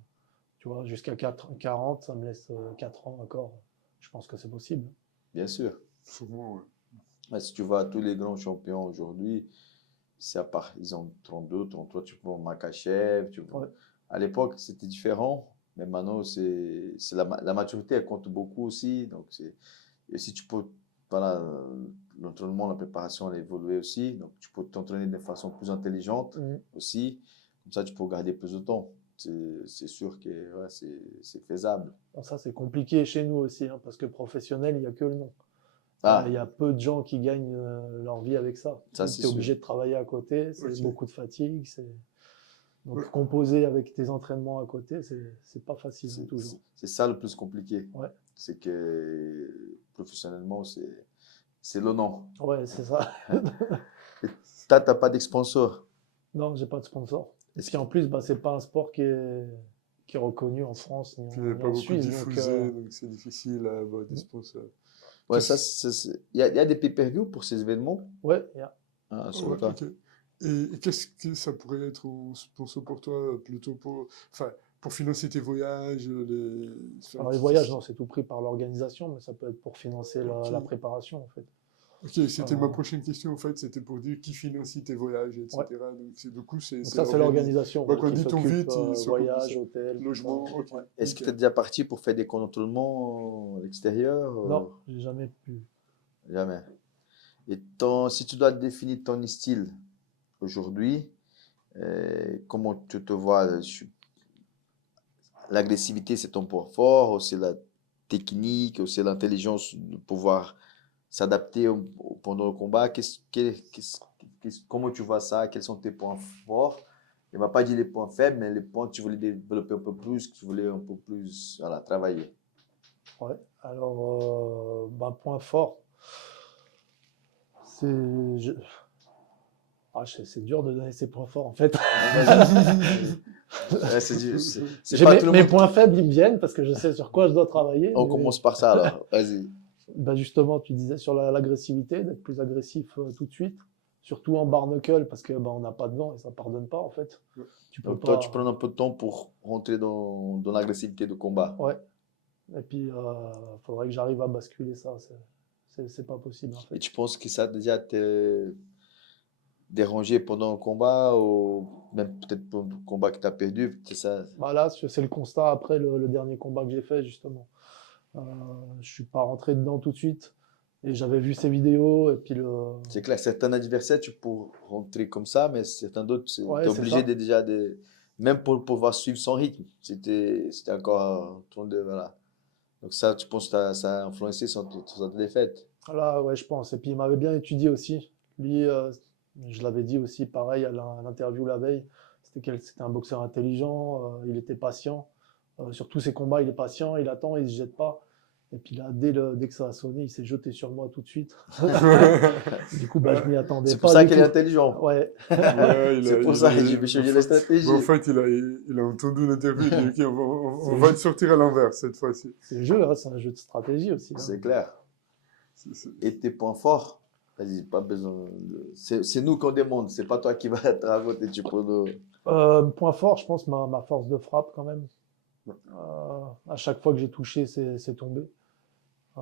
tu vois, jusqu'à 40, ça me laisse 4 ans encore. Je pense que c'est possible. bien sûr. Sûrement, ouais. Mais si tu vois tous les grands champions aujourd'hui, c'est à part, ils ont 32, 33, tu vois Makachev, tu vois. Ouais. À l'époque, c'était différent, mais maintenant, c'est la maturité, elle compte beaucoup aussi. Donc, et si tu peux, voilà, l'entraînement, la préparation, elle a évolué aussi. Donc, tu peux t'entraîner de façon plus intelligente aussi. Comme ça, tu peux garder plus de temps. C'est sûr que ouais, c'est faisable. Bon, ça, c'est compliqué chez nous aussi, hein, parce que professionnel, il n'y a que le nom. Ah, Il y a peu de gens qui gagnent leur vie avec ça. ça, Tu c'est es sûr. obligé de travailler à côté, c'est Ok. beaucoup de fatigue. Donc, Ouais. composer avec tes entraînements à côté, c'est pas facile hein, C'est toujours. c'est ça le plus compliqué. Ouais. C'est que professionnellement, c'est le nom. Ouais, c'est ça. T'as pas d'exponsor. Non, j'ai pas de sponsor. Et Est-ce puis en plus, bah, c'est pas un sport qui est reconnu en France ni Puis il n'y a ni pas en beaucoup Suisse. diffusé, donc c'est difficile à avoir des sponsors. Ouais, Qu'est-ce- il y a des pay-per-view pour ces événements. Ouais, il y a. Ah, c'est Ouais, d'accord. ok. Et qu'est-ce que ça pourrait être un sponsor pour toi, plutôt pour financer tes voyages, Alors les voyages, non, c'est tout pris par l'organisation, mais ça peut être pour financer Ok. la préparation en fait. Ok, c'était ma Euh, prochaine question en fait, c'était pour dire qui financie tes voyages, etc. Ouais. Donc du coup, c'est Donc ça, c'est l'organisation Bah, ouais, quand qui dit ton s'occupe vite, il s'occupe de voyage, ça. hôtel, tout Logement, ça. ok. Ouais. Est-ce que tu es nickel. déjà parti pour faire des contrôlements à l'extérieur? Non, j'ai jamais pu. Jamais. Et si tu dois définir ton style aujourd'hui, comment tu te vois? L'agressivité, c'est ton point fort, ou c'est la technique, ou c'est l'intelligence de pouvoir s'adapter pendant le combat? Comment tu vois ça? Quels sont tes points forts? Il ne va pas dire les points faibles, mais les points que tu voulais développer un peu plus, que tu voulais un peu plus voilà, travailler. Ouais. Alors, bah, point fort, c'est je- c'est dur de donner ses points forts en fait. Ouais, c'est J'ai pas tout le mes monde. points faibles, ils me viennent parce que je sais sur quoi je dois travailler. On mais- commence par ça alors. Vas-y. Bah justement, tu disais sur l'agressivité, d'être plus agressif tout de suite, surtout en bar knuckle parce que bah, on n'a pas de vent et ça pardonne pas en fait. Ouais. Tu peux Donc pas. toi, tu prends un peu de temps pour rentrer dans l'agressivité de combat. Ouais. Et puis, faudrait que j'arrive à basculer ça. C'est pas possible en Et fait. tu penses que ça a déjà été dérangé pendant le combat ou même peut-être pendant le combat que tu as perdu, c'est ça? Bah là, c'est le constat après le dernier combat que j'ai fait justement. Je suis pas rentré dedans tout de suite et j'avais vu ces vidéos et puis C'est clair, certains adversaires, tu peux rentrer comme ça, mais certains d'autres, tu ouais, es c'est obligé ça. de déjà même pour pouvoir suivre son rythme. C'était encore un tour de voilà. Donc ça, tu penses que ça a influencé sur ta défaite? Là, ouais, je pense. Et puis il m'avait bien étudié aussi. Lui, je l'avais dit aussi, pareil à l'interview la veille. C'était un boxeur intelligent. Il était patient. Sur tous ses combats, il est patient, il attend, il se jette pas. Et puis là, dès que ça a sonné, il s'est jeté sur moi tout de suite. Du coup, bah, je m'y attendais C'est pour pas ça du qu'il est tout. intelligent. Ouais. Ouais, C'est pour ça que j'ai changé la stratégie. En fait, il a entendu l'interview, il a dit, ok, on C'est va ju- te sortir à l'envers cette fois-ci. C'est le jeu, hein, c'est un jeu de stratégie aussi. Hein. C'est clair. C'est- Et tes points forts? Vas-y, pas besoin c'est nous qu'on demande, c'est pas toi qui vas te raconter, tu peux nous... Point fort, je pense, ma force de frappe quand même. À chaque fois que j'ai touché, c'est tombé. Euh,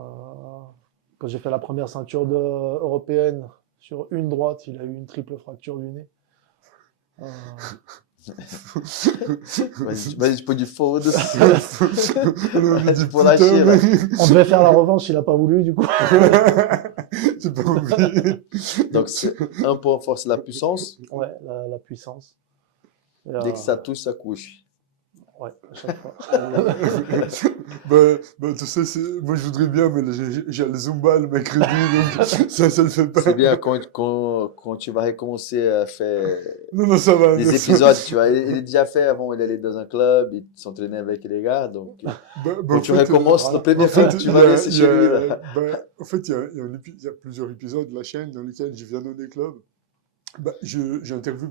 Quand j'ai fait la première ceinture européenne sur une droite, il a eu une triple fracture du nez. Euh, Vas-y, tu peux du forward aussi. On a dit, Pour lâcher, putain, là. On devait faire la revanche, il n'a pas voulu du coup. J'ai pas oublié. Donc, un point fort, c'est la puissance. Ouais, la puissance. Et, Dès que ça touche, ça couche. ouais, à chaque fois. Tu sais, moi je voudrais bien, mais là, j'ai le Zumba le mercredi, donc ça le fait pas. C'est bien quand tu vas recommencer à faire Non, ça va. des non, épisodes, tu vois. Il est déjà fait avant, il allait dans un club, il s'entraînait avec les gars. Donc, quand en tu fait, recommences voilà. la première en fait, fois, tu vas laisser chez lui. Là. en fait, il y a plusieurs épisodes de la chaîne dans lesquels je viens dans des clubs. J'interviewe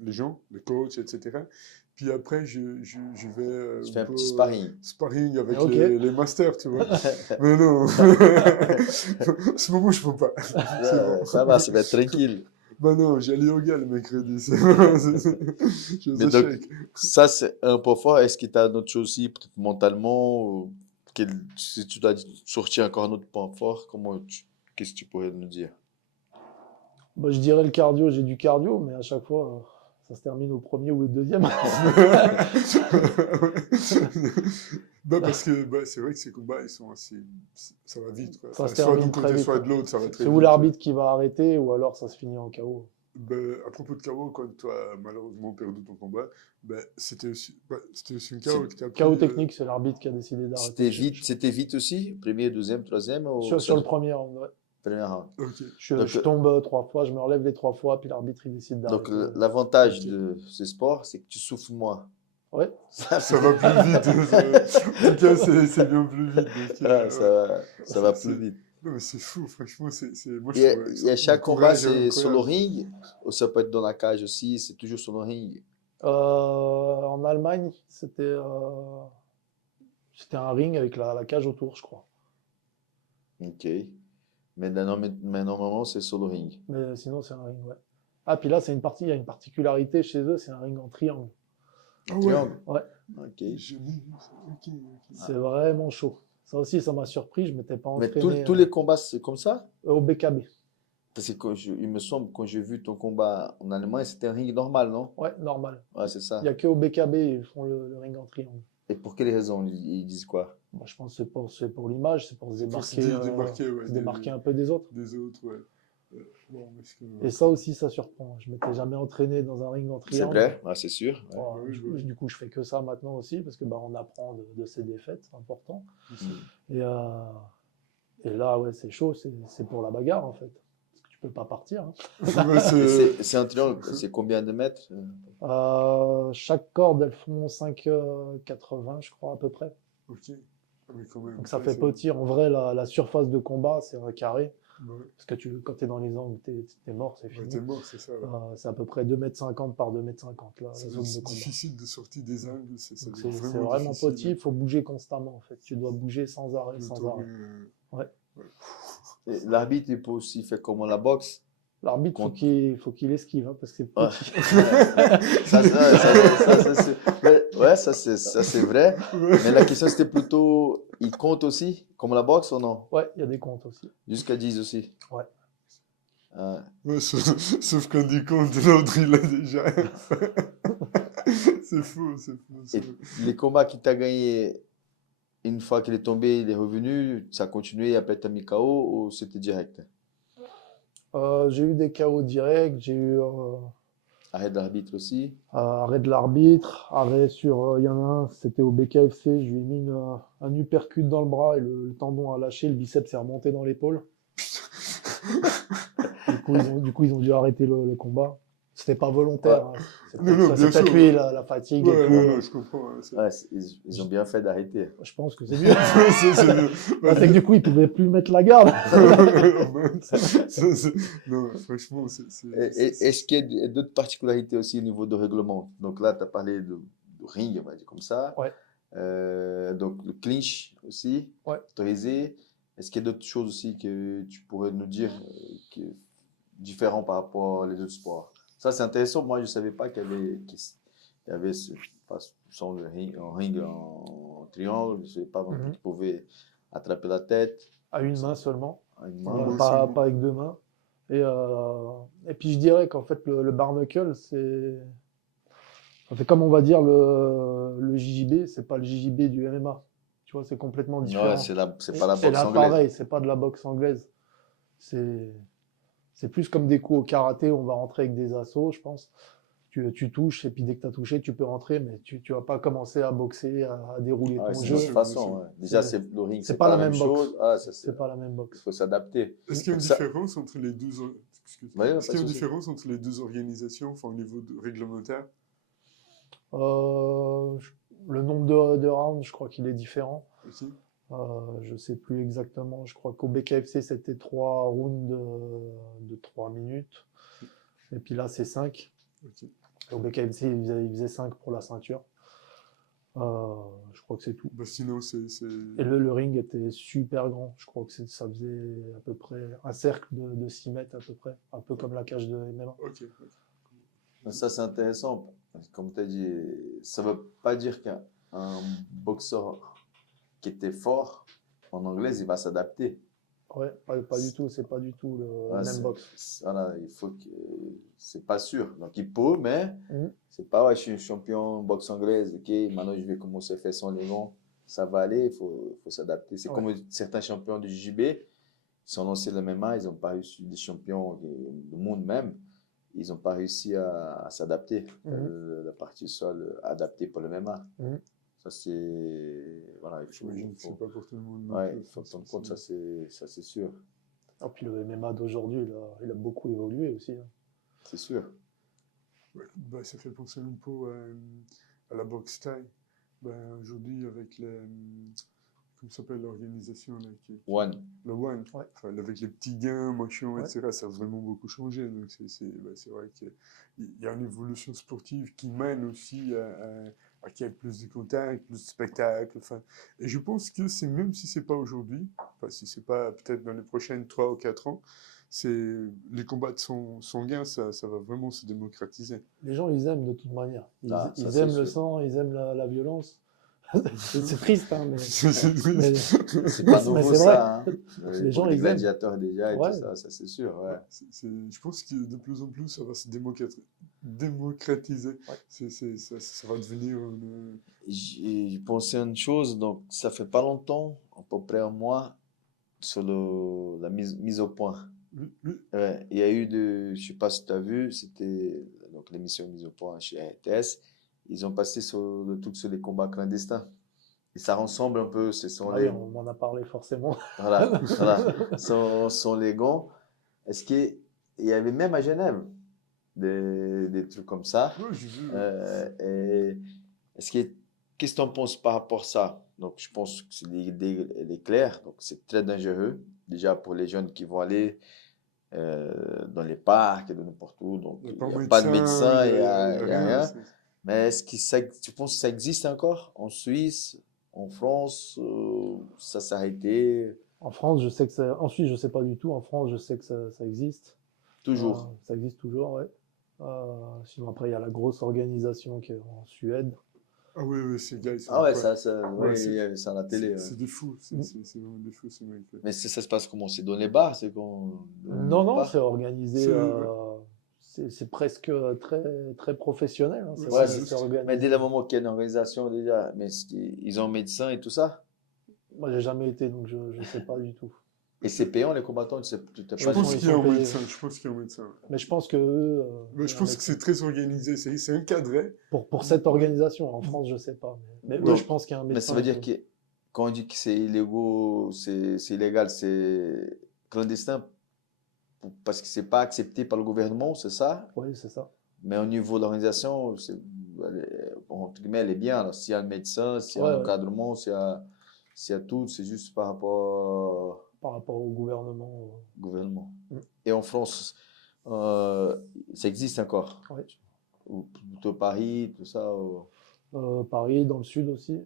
les gens, les coachs, etc. Puis après, je vais Tu fais un peu, petit sparring. sparring avec Ok. les masters, tu vois. Mais non, ce moment, je peux pas. C'est bon. Ça va, ça va être tranquille. Bah non, j'ai le yoga le mercredi. C'est bon, je Mais aux donc, échecs. ça, c'est un point fort. Est-ce que tu as d'autres choses aussi, peut-être mentalement, ou si tu dois sortir encore un autre point fort, qu'est-ce que tu pourrais nous dire? Bah, je dirais le cardio, j'ai du cardio, mais à chaque fois, Ça se termine au premier ou au deuxième. Bah, parce que bah, c'est vrai que ces combats, ils sont assez... ça va vite, quoi. Ça Enfin, se soit d'un termine très côté, vite. soit de l'autre, ça va très C'est ou vite. l'arbitre qui va arrêter ou alors ça se finit en KO. Bah, à propos de KO, quand tu as malheureusement perdu ton combat, bah, c'était aussi une KO que tu as pris. KO technique, c'est l'arbitre qui a décidé d'arrêter. C'était vite aussi? Premier, deuxième, troisième ou Sur le premier round, ouais. premier round? Ok. Je tombe 3 fois, je me relève les 3 fois, puis l'arbitre il décide Donc d'arrêter. l'avantage Ok. de ce sport, c'est que tu souffles moins. Ouais. Ça va plus vite. En tout cas, c'est bien plus vite. Donc, Ah, ça C'est- va c'est- plus vite. Non, mais c'est fou, franchement. Moi, je Et, trouve et à chaque combat, courage c'est sur le incroyable. ring, ou ça peut être dans la cage aussi, c'est toujours sur le ring. En Allemagne, c'était un ring avec la cage autour, je crois. Ok. Mais normalement, c'est sur le ring. Mais sinon, c'est un ring, ouais. Ah, puis là, il y a une particularité chez eux, c'est un ring en triangle. Ah ouais. Triangle. Ouais. Ok. J'ai vu ça. Ok. C'est vraiment chaud. Ça aussi, ça m'a surpris, je m'étais pas Mais entraîné tous les combats, c'est comme ça? au BKB. Parce que il me semble, quand j'ai vu ton combat en Allemagne, c'était un ring normal, non? Ouais, normal. Ouais, c'est ça. Il n'y a que au BKB, ils font le ring en triangle. Et pour quelles raisons ils disent quoi? Moi, je pense que c'est pour l'image, c'est pour se C'est pour se démarquer, ouais, se démarquer un peu des autres. des autres, ouais. Bon, parce que... Et ça aussi, ça surprend. Je m'étais jamais entraîné dans un ring en C'est triangle. vrai, ouais, c'est sûr. Ouais. Oh, Oui, oui. du coup, je fais que ça maintenant aussi, parce que bah, on apprend de ses défaites, c'est important. Mm. Et là, ouais, c'est chaud, c'est pour la bagarre en fait. Parce que tu peux pas partir. Hein. Ouais, Et c'est un triangle, c'est combien de mètres? Chaque corde, elles font 5,80, je crois, à peu près. Ok. Ah, mais quand même, Donc ça ouais, fait petit. En vrai, la surface de combat, c'est un carré. Ouais, Parce que quand tu es dans les angles, t'es mort, c'est ouais, fini. t'es mort, c'est ça. Ouais. C'est à peu près 2,50 m par 2,50 m là, Ça la doit zone de être combat. difficile de sortir des angles, ça Donc doit être c'est vraiment difficile. petit, il faut bouger constamment en fait. Tu dois bouger sans arrêt, Le sans tourner, arrêt. Ouais. Et l'arbitre, il peut aussi faire comme la boxe. L'arbitre, faut qu'il esquive, hein, parce que c'est Ouais. petit. Ça, c'est vrai. Mais la question, c'était plutôt, il compte aussi, comme la boxe ou non? Ouais, il y a des comptes aussi. Jusqu'à 10 aussi. Ouais. Ouais, sauf quand il compte, l'autre, il a déjà. C'est fou, c'est fou. Et les combats qu'il t'a gagné, une fois qu'il est tombé, il est revenu, ça a continué, après t'as mis KO ou c'était direct? J'ai eu des KO directs, j'ai eu Arrêt d'arbitre aussi. arrêt de l'arbitre, arrêt sur. Il y en a un, c'était au BKFC, je lui ai mis un uppercut dans le bras et le tendon a lâché, le biceps s'est remonté dans l'épaule. Du coup, ils ont dû arrêter le combat. C'était pas volontaire. Hein. Non, C'est bien peut-être sûr. lui, la fatigue et Ouais, tout. non, je comprends. Ouais, Ouais, ils ont bien fait d'arrêter. Je pense que c'est mieux. c'est mieux. Bah, c'est que du coup, ils pouvaient plus mettre la garde. Non, franchement, Est-ce qu'il y a d'autres particularités aussi au niveau de règlement? Donc là, tu as parlé de ring, on va dire comme ça. Ouais. Donc le clinch aussi, Ouais. autorisé. Est-ce qu'il y a d'autres choses aussi que tu pourrais nous dire qui est différent par rapport aux autres sports? Ça, c'est intéressant. Moi, je ne savais pas qu'il y avait un ring en triangle. Je ne savais pas Mhm. qu'il pouvait attraper la tête À une main seulement. à une main. Ouais. Pas seulement. avec deux mains. Et puis je dirais qu'en fait le bar knuckle, c'est comme on va dire le JJB, c'est pas le JJB du MMA. Tu vois, c'est complètement différent. Ouais, c'est pas la Et boxe là, anglaise. pareil, c'est pas de la boxe anglaise. C'est plus comme des coups au karaté, on va rentrer avec des assauts, je pense. Tu touches, et puis dès que tu as touché, tu peux rentrer, mais tu vas pas commencer à boxer, à dérouler Ouais, ton c'est jeu. une autre façon. Ouais. Déjà, C'est- le ring, c'est c'est pas pas la la même même boxe. chose. Ah, ça, C'est pas la même il boxe. faut s'adapter. Est-ce qu'il y a une Donc ça- différence entre les deux Ouais, Est-ce qu'il y a pas une de souci. différence entre les deux organisations, enfin, au niveau réglementaire? Le nombre de rounds, je crois qu'il est différent. Ok. Je sais plus exactement. Je crois qu'au BKFC, c'était 3 rounds de 3 minutes. Et puis là, c'est 5. Ok. Au BKFC, il faisait 5 pour la ceinture. Je crois que c'est tout. Bah, sinon, Et le ring était super grand. Je crois que ça faisait à peu près un cercle de 6 mètres à peu près. Un peu comme la cage de MMA. Ok. Ça, c'est intéressant. Comme tu as dit, ça ne veut pas dire qu'un boxeur qui était fort en anglais, il va s'adapter. Ouais, pas du tout, c'est pas du tout le Ouais, même box. voilà, il faut que. C'est pas sûr. Donc, il peut, mais Mhm. c'est pas, ouais, je suis champion boxe anglaise, ok, maintenant je vais commencer à faire sans les gants. Ça va aller, faut s'adapter. C'est Ouais. comme certains champions du JB, ils sont lancés le MMA, ils n'ont pas réussi, des champions du monde même, ils n'ont pas réussi à s'adapter. Mhm. La partie sol adaptée pour le MMA. Mhm. Ça, c'est. Voilà, J'imagine que c'est pas pour tout le monde non ouais, plus. il faut Enfin, prendre compte, ça, c'est sûr. Et puis le MMA d'aujourd'hui, il a beaucoup évolué aussi, hein. C'est sûr. ouais, bah, ça fait penser un peu à la boxe thaï. Ben, aujourd'hui, avec comment s'appelle l'organisation là, One. le One, Ouais. enfin, avec les petits gains, machin, Ouais. etc., ça a vraiment beaucoup changé. Donc, c'est vrai qu'il y a une évolution sportive qui mène aussi à qu'il y ait plus de contacts, plus de spectacles. Enfin, et je pense que c'est même si c'est pas aujourd'hui, enfin, si c'est pas peut-être dans les prochaines 3 ou 4 ans, les combats de sanguins, ça va vraiment se démocratiser. Les gens, ils aiment de toute manière. Ah, ça, Ils c'est aiment le sûr. sang, ils aiment la violence. C'est triste, hein, C'est mais, C'est pas mais nouveau c'est vrai. ça, hein. Les gens, Les ils aiment. gladiateurs déjà et Ouais. tout ça, ça c'est sûr. Ouais. Je pense que de plus en plus, ça va se démocratiser. Ouais. Ça va devenir J'ai pensé à une chose, donc ça fait pas longtemps, à peu près un mois, sur la mise au point. oui. Ouais, il y a eu je sais pas si tu as vu, c'était donc l'émission Mise au point chez RTS. Ils ont passé le truc sur les combats clandestins. Et ça ressemble un peu, ce sont Ah oui, les, on m'en a parlé forcément. voilà, sont les gants. Est-ce qu'il y avait même à Genève des trucs comme ça? Ouais, j'ai vu. Et est-ce que, qu'est-ce que tu en penses par rapport à ça? Donc, je pense que elle est claire, donc c'est très dangereux, déjà pour les jeunes qui vont aller dans les parcs et de n'importe où, donc Il n'y a il pas n'y de a pas de médecin, médecin, il il n'y n'y a, a, y a il y a rien. rien. Mais est-ce que tu penses que ça existe encore en Suisse, en France? Ça s'est arrêté En France, je sais que ça. En Suisse, je sais pas du tout. En France, je sais que ça existe. toujours? Ça existe toujours, ouais. Sinon, après, il y a la grosse organisation qui est en Suède. Ah oui, ces gars, ils sont Ah ouais, incroyables. oui, Ouais, il y avait ça à la télé. Ouais. c'est des fous. Mm. C'est vraiment des fous, ces mecs. Mais ça se passe comment? C'est dans les bars? C'est Non, non, c'est pas? organisé. Ouais, C'est presque très, très professionnel, hein. ouais, Ouais, c'est C'est juste. mais dès organisé. le moment qu'il y a une organisation déjà, mais ils ont un médecin et tout ça? Moi, j'ai jamais été, donc je sais pas du tout. Et c'est payant les combattants, tu t'as Je pas Ouais, pense ils qu'il y a sont un payés. médecin. Je pense qu'il y a un médecin. Ouais. Mais je pense que eux, Mais il je y a un pense que médecin. c'est très organisé. C'est encadré. Pour cette organisation, en France, je sais pas. Mais eux, Donc, je pense qu'il y a un mais ça médecin veut et dire tout. que quand on dit que c'est illégaux, c'est illégal, c'est clandestin parce que c'est pas accepté par le gouvernement, c'est ça? Oui, c'est ça. Mais au niveau de l'organisation, bon, entre guillemets, elle est bien. Alors, s'il y a un médecin, s'il y a Ouais, un ouais. encadrement, s'il y a tout, c'est juste par rapport Par rapport au gouvernement. au gouvernement. Mm. Et en France, ça existe encore? Ouais. Ou plutôt Paris, tout ça? Paris, dans le sud aussi,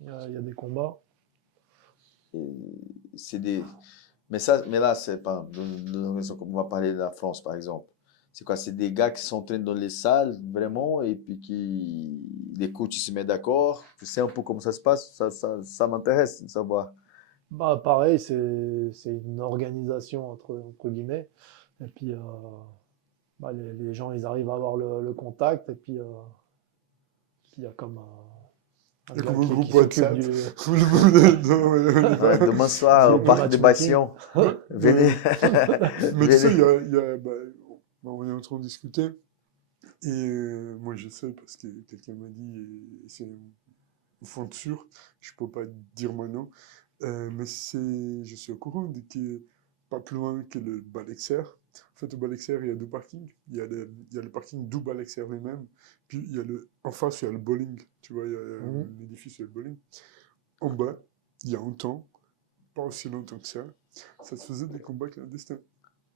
il y a des combats. Et c'est des... mais là, c'est pas... On va parler de la France, par exemple. C'est quoi? C'est des gars qui s'entraînent dans les salles, vraiment, et puis les coachs ils se mettent d'accord. Tu sais un peu comment ça se passe? Ça m'intéresse de savoir. Bah, pareil, c'est une organisation, entre guillemets. Et puis, bah, les gens, ils arrivent à avoir le contact. Et puis, il y a comme un Il y a gars comme un qui groupe s'occupe WhatsApp. du, Ouais, demain soir, au du parc des matchmaking. Bastillons. Venez. Mais tu sais, Venez. on est en train de discuter. Et moi, je sais parce que quelqu'un m'a dit, et c'est au fond de sûr, je peux pas dire mon nom, mais je suis au courant de que pas plus loin que le Balexer. En fait, au Balexer, il y a deux parkings. Il y a le parking du Balexer lui-même, puis en face, il y a le bowling. Tu vois, il y a Mhm. un édifice, il y a le bowling. En bas, il y a un temps, pas aussi longtemps que ça se faisait des combats clandestins.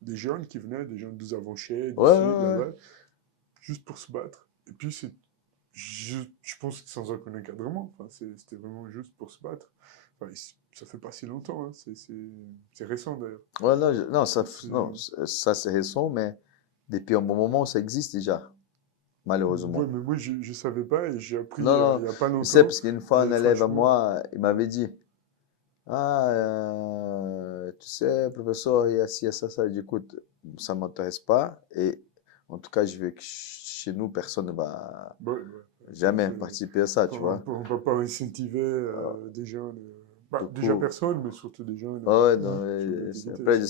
Des jeunes qui venaient, des jeunes d'où Avanchais, d'ici, Ouais, de ouais, ouais. là-bas, juste pour se battre. Et puis, je pense que sans aucun encadrement. Enfin, c'était vraiment juste pour se battre. Enfin, ça fait pas si longtemps. Hein. C'est récent d'ailleurs. Ouais, non, non, C'est- non, ça c'est récent, mais depuis un bon moment, ça existe déjà, malheureusement. Ouais, mais moi, je savais pas et j'ai appris Non, il non, y a pas je sais, longtemps. parce qu'une fois, un Et élève à franchement, moi, il m'avait dit, ah, tu sais, professeur, il y a ci, il y a ça, ça. Je dis, écoute, ça ne m'intéresse pas. Et en tout cas, je veux que chez nous, personne ne va Ouais. jamais C'est- participer à ça, tu vois. On ne peut pas incentiver des jeunes, Du déjà coup, personne, mais surtout des jeunes ouais, non, sur l'activité. après, je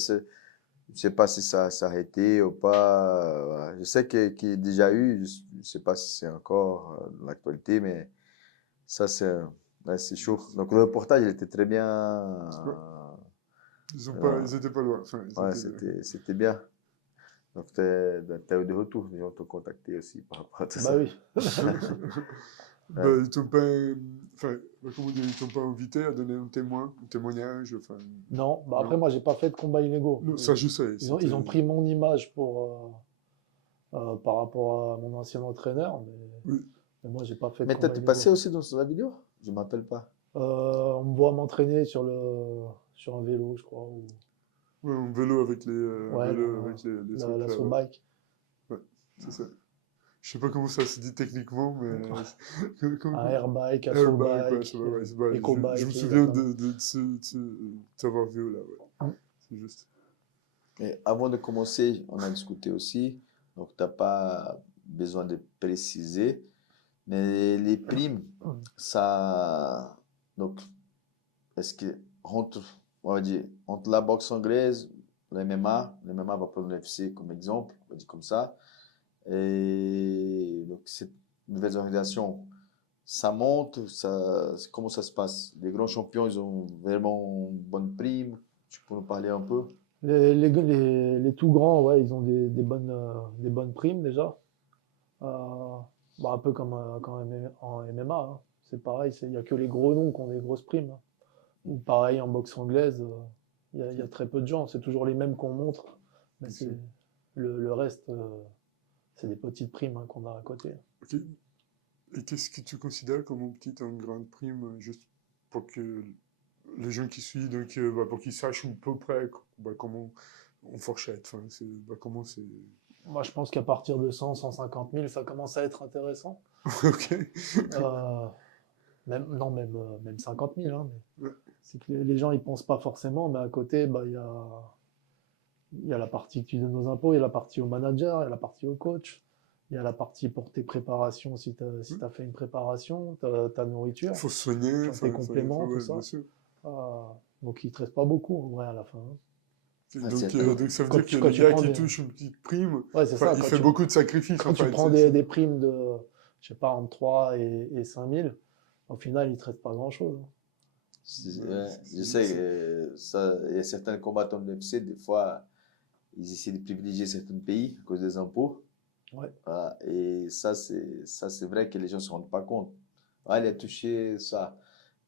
sais pas si ça a s'arrêté ou pas. Voilà. Je sais qu'il y a déjà eu, je ne sais pas si c'est encore dans l'actualité, mais ça, ouais, c'est chaud. Donc, le reportage, il était très bien. Ouais. Euh, Ils étaient pas loin. Enfin, ouais, c'était bien. Donc, tu as eu des retours, les gens t'ont contacté aussi par rapport à tout Bah ça. oui. Bah, ils t'ont pas, enfin, comment dire, ils t'ont pas invité à donner un témoignage, enfin, Non, bah non. après, moi, j'ai pas fait de combat illégaux. Non, ça je sais. Ils ont pris mon image par rapport à mon ancien entraîneur, Oui. mais moi, j'ai pas fait de Mais combat t'es illégaux. passé aussi dans la vidéo? Je ne m'appelle pas. On me voit m'entraîner sur un vélo, je crois, ou Ouais, en vélo avec ouais, les la trucs là. slow Ouais, bike. ouais, c'est ça. Je sais pas comment ça se dit techniquement, mais Un airbike, un slow airbag, ouais, bike, ça va, ouais, je éco-bike. me il y souviens a plein de savoir vu là, ouais. Mm. C'est juste. Et avant de commencer, on a discuté aussi. Donc, tu n'as pas besoin de préciser. Mais les primes, Mm. ça. Donc, est-ce que entre, on va dire, entre la boxe anglaise, le MMA va prendre l'UFC comme exemple, on va dire comme ça. Et donc, cette nouvelle organisation, ça monte, comment ça se passe? Les grands champions, ils ont vraiment une bonne prime. Tu peux nous parler un peu? Les tout grands, ouais, ils ont des bonnes primes déjà. Bah, un peu comme en MMA, hein. C'est pareil, il n'y a que les gros noms qui ont des grosses primes, hein. Ou pareil en boxe anglaise, il y a très peu de gens, c'est toujours les mêmes qu'on montre, mais Ok. le reste, c'est des petites primes, hein, qu'on a à côté. Ok. Et qu'est-ce que tu considères comme une petite, une grande prime, juste pour que les gens qui suivent, donc, bah, pour qu'ils sachent à peu près bah, comment on fourchette, enfin, bah, comment c'est. Moi, je pense qu'à partir de 100, 150 000, ça commence à être intéressant. Ok. Euh, non, même 50 000, hein, mais Ouais. c'est que les gens, ils pensent pas forcément, mais à côté, bah, il y a la partie que tu donnes aux impôts, il y a la partie au manager, il y a la partie au coach, il y a la partie pour tes préparations, si tu as fait une préparation, ta Il nourriture, faut se soigner, tes compléments, tout ouais, ça. bien sûr. Donc il ne te reste pas beaucoup en vrai à la fin, hein. Et Ah, donc ça veut dire que Quand le tu gars prends qui touche une petite prime, ouais, c'est enfin, ça, il fait beaucoup de sacrifices. quand tu Enfin, prends des primes de, je sais pas, entre 3 et 5 000, au final, il ne te reste pas grand-chose, hein. Ouais, je sais, il y a certains combattants de l'UFC, des fois, ils essaient de privilégier certains pays à cause des impôts. Ouais. Voilà. Et ça, c'est vrai que les gens ne se rendent pas compte. Ouais, il a touché ça.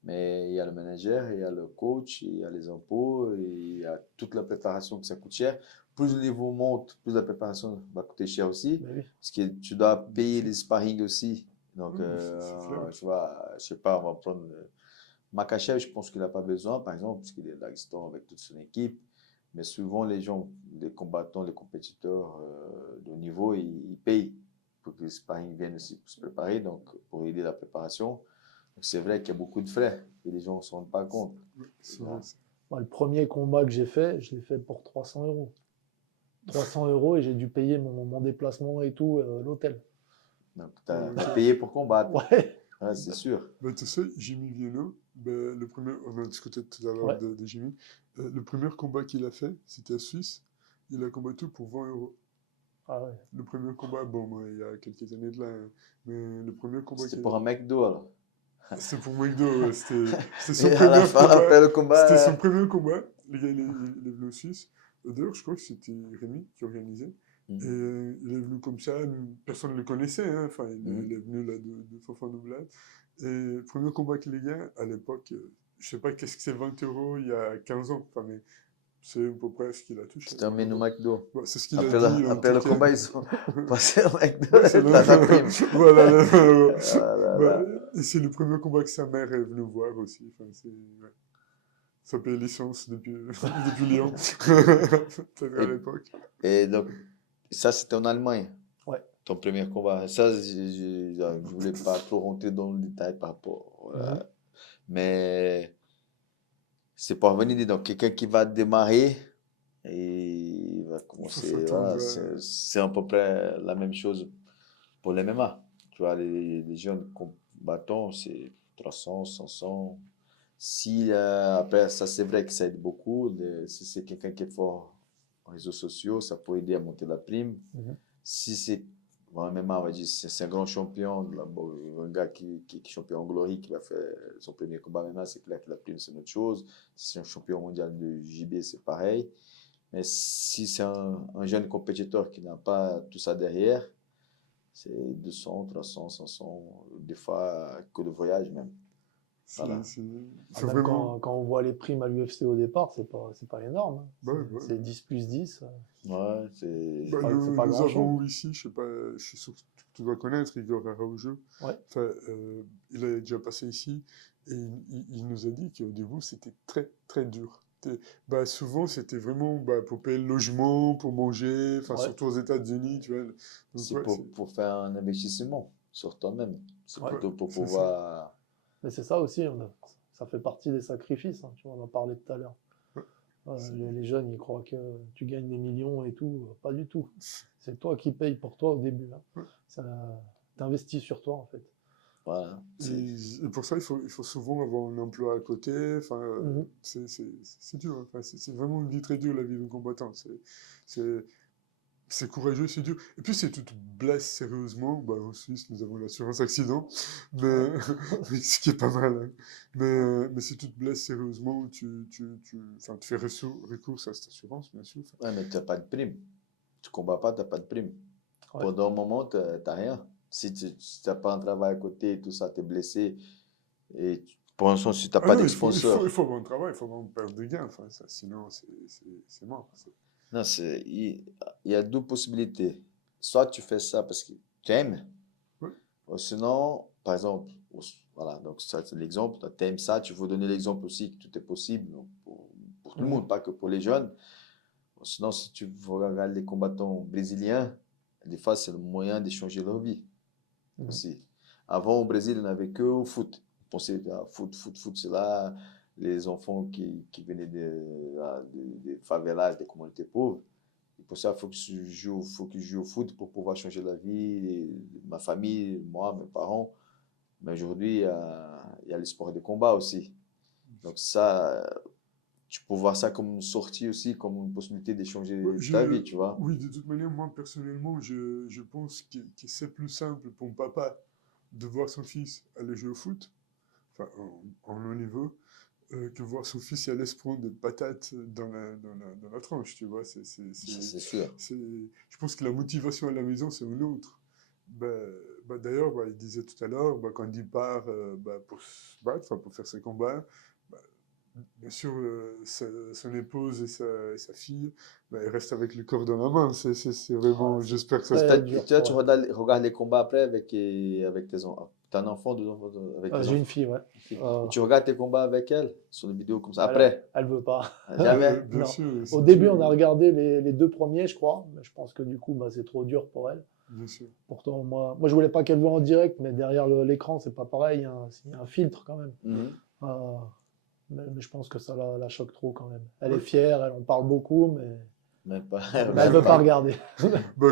Mais il y a le manager, il y a le coach, il y a les impôts, et il y a toute la préparation que ça coûte cher. Plus le niveau monte, plus la préparation va coûter cher aussi. Ben oui. Parce que tu dois payer les sparring aussi. Donc, Oui, c'est clair. tu vois, je sais pas, on va prendre Makachev, je pense qu'il n'a pas besoin, par exemple, parce qu'il est là avec toute son équipe. Mais souvent, les gens, les combattants, les compétiteurs de haut niveau, ils payent pour que les sparring viennent aussi pour se préparer, donc pour aider la préparation. Donc c'est vrai qu'il y a beaucoup de frais et les gens ne se rendent pas compte. C'est vrai. Moi, le premier combat que j'ai fait, je l'ai fait pour 300 euros. 300 euros et j'ai dû payer mon déplacement et tout, l'hôtel. Donc tu as Ok. payé pour combattre. Ouais, Ouais, c'est sûr. Ben, tu sais, Jimmy Vienno, ben, le premier, on a discuté tout à l'heure ouais. de Jimmy, le premier combat qu'il a fait, c'était à Suisse, il a combattu pour 20 euros. Ah ouais. Le premier combat, bon, moi, il y a quelques années de là, hein, mais le premier combat C'était qu'il pour un McDo alors. C'était pour McDo, ouais, c'était son Et à la premier fin, combat. après le combat, C'était son premier combat. Le gars, il est venu en Suisse. D'ailleurs, je crois que c'était Rémi qui organisait. Et il est venu comme ça, personne ne le connaissait, hein. Enfin, il est venu là de Fofana. Et le premier combat qu'il a gagné, à l'époque, je sais pas qu'est-ce que c'est 20 euros il y a 15 ans, enfin, mais c'est à peu près ce qu'il a touché. c'était un menu McDo. Bon, c'est ce qu'il a Après, dit. après le combat, ils sont passés au McDo. Ouais, c'est La prime. voilà, Ah là bah, là. et c'est le premier combat que sa mère est venue voir aussi. Enfin, ouais. Ça paye licence depuis, depuis Lyon, peut-être à Et, l'époque. et donc, ça, c'était en Allemagne, Ouais. ton premier combat. Ça, je voulais pas trop rentrer dans le détail par rapport. Voilà. Mhm. Mais c'est pour revenir donc quelqu'un qui va démarrer et il va Il faut commencer. s'attendre Voilà, à... c'est à peu près la même chose pour les MMA. Tu vois, les jeunes combattants, c'est 300, 500. Si, après, ça, c'est vrai que ça aide beaucoup. Si c'est quelqu'un qui est fort en réseaux sociaux, ça peut aider à monter la prime. Mhm. Si c'est, bon, MMA, on va dire, c'est un grand champion, un gars qui est champion en glory, qui va faire son premier combat MMA, c'est clair que la prime, c'est une autre chose. Si c'est un champion mondial de JB, c'est pareil. Mais si c'est un jeune compétiteur qui n'a pas tout ça derrière, c'est 200, 300, 500, des fois que le voyage même. Voilà. C'est Même vraiment... quand on voit les primes à l'UFC au départ, c'est pas énorme, hein. Bah, ouais, bah, C'est 10 plus 10. Ouais, c'est. bah, pas- c'est nous, pas nous grand-chose. avons ici, je sais pas, je suis sûr que tu dois connaître Igor Araujo. Ouais. Enfin, il est déjà passé ici et il nous a dit qu'au début, c'était très, très dur. Bah, souvent, c'était vraiment bah, pour payer le logement, pour manger, enfin, Ouais. surtout aux États-Unis, tu vois. Donc, C'est ouais, pour faire un investissement sur toi-même. C'est Ouais. plutôt pour c'est ça. pouvoir. Mais c'est ça aussi, ça fait partie des sacrifices, hein, tu vois, on en parlait tout à l'heure. Ouais, c'est- Les jeunes, ils croient que tu gagnes des millions et tout. Pas du tout. C'est toi qui payes pour toi au début, hein. Ouais. T'investis sur toi, en fait. Voilà. Et pour ça, il faut souvent avoir un emploi à côté. Enfin, Mhm. c'est dur. Enfin, c'est vraiment une vie très dure, la vie d'un combattant. C'est- C'est courageux, c'est dur. Et puis, si tu te blesses sérieusement, bah, en Suisse, nous avons l'assurance accident, mais, ce qui est pas mal, hein. Mais si tu te blesses sérieusement, enfin, tu fais recours à cette assurance, bien sûr. Ouais, mais tu n'as pas de prime. Tu combats pas, tu n'as pas de prime. Ouais. Pendant un moment, tu n'as rien. Si tu n'as pas un travail à côté et tout ça, tu es blessé. Et pour l'instant, si tu n'as Ah pas non, d'exponsor. il faut avoir un travail, il faut avoir une perte de gain, enfin, ça, sinon, c'est mort. Non, il y a deux possibilités. Soit tu fais ça parce que tu aimes, Ouais. ou sinon, par exemple, voilà, donc ça c'est l'exemple, tu aimes ça, tu veux donner l'exemple aussi que tout est possible donc pour tout le Mhm. monde, pas que pour les jeunes. Ou sinon, si tu regardes les combattants brésiliens, des fois c'est le moyen d'échanger leur vie Mhm. aussi. Avant au Brésil, on n'avait que au foot. On pensait à foot, foot, foot, c'est là les enfants qui venaient des favelas, des communautés pauvres. Et pour ça, il faut que je joue au foot pour pouvoir changer la vie, ma famille, moi, mes parents. Mais aujourd'hui, il y a les sports de combat aussi. Donc ça, tu peux voir ça comme une sortie aussi, comme une possibilité d'échanger Ouais, ta vie, tu vois. oui, de toute manière, moi, personnellement, je pense que c'est plus simple pour un papa de voir son fils aller jouer au foot, enfin, en haut niveau, que voir son fils y aller se prendre des patates dans la tranche, tu vois. Ça, c'est sûr. Je pense que la motivation à la maison, c'est une autre. D'ailleurs, il disait tout à l'heure, quand il part pour se battre, enfin, pour faire ses combats, bah, bien sûr, son épouse et sa fille, ils restent avec le corps dans la main. C'est vraiment, Ouais, c'est j'espère que ça se très passe. dur Toi, pour tu elle. regardes les combats après avec tes enfants. T'as un enfant, deux enfants, avec tes J'ai une enfants. fille, ouais. Et tu regardes tes combats avec elle sur des vidéos comme ça. Elle, Après, elle veut pas. jamais. Bien Non. sûr, Au c'est début, dur, on a regardé les deux premiers, je crois. Mais je pense que du coup, c'est trop dur pour elle. bien sûr. Pourtant, moi, je voulais pas qu'elle voie en direct, mais derrière l'écran, c'est pas pareil. Il y a un filtre quand même. Mhm. Euh, mais je pense que ça la choque trop quand même. Elle Oui. est fière, elle en parle beaucoup, Mais pas. mais elle veut pas regarder.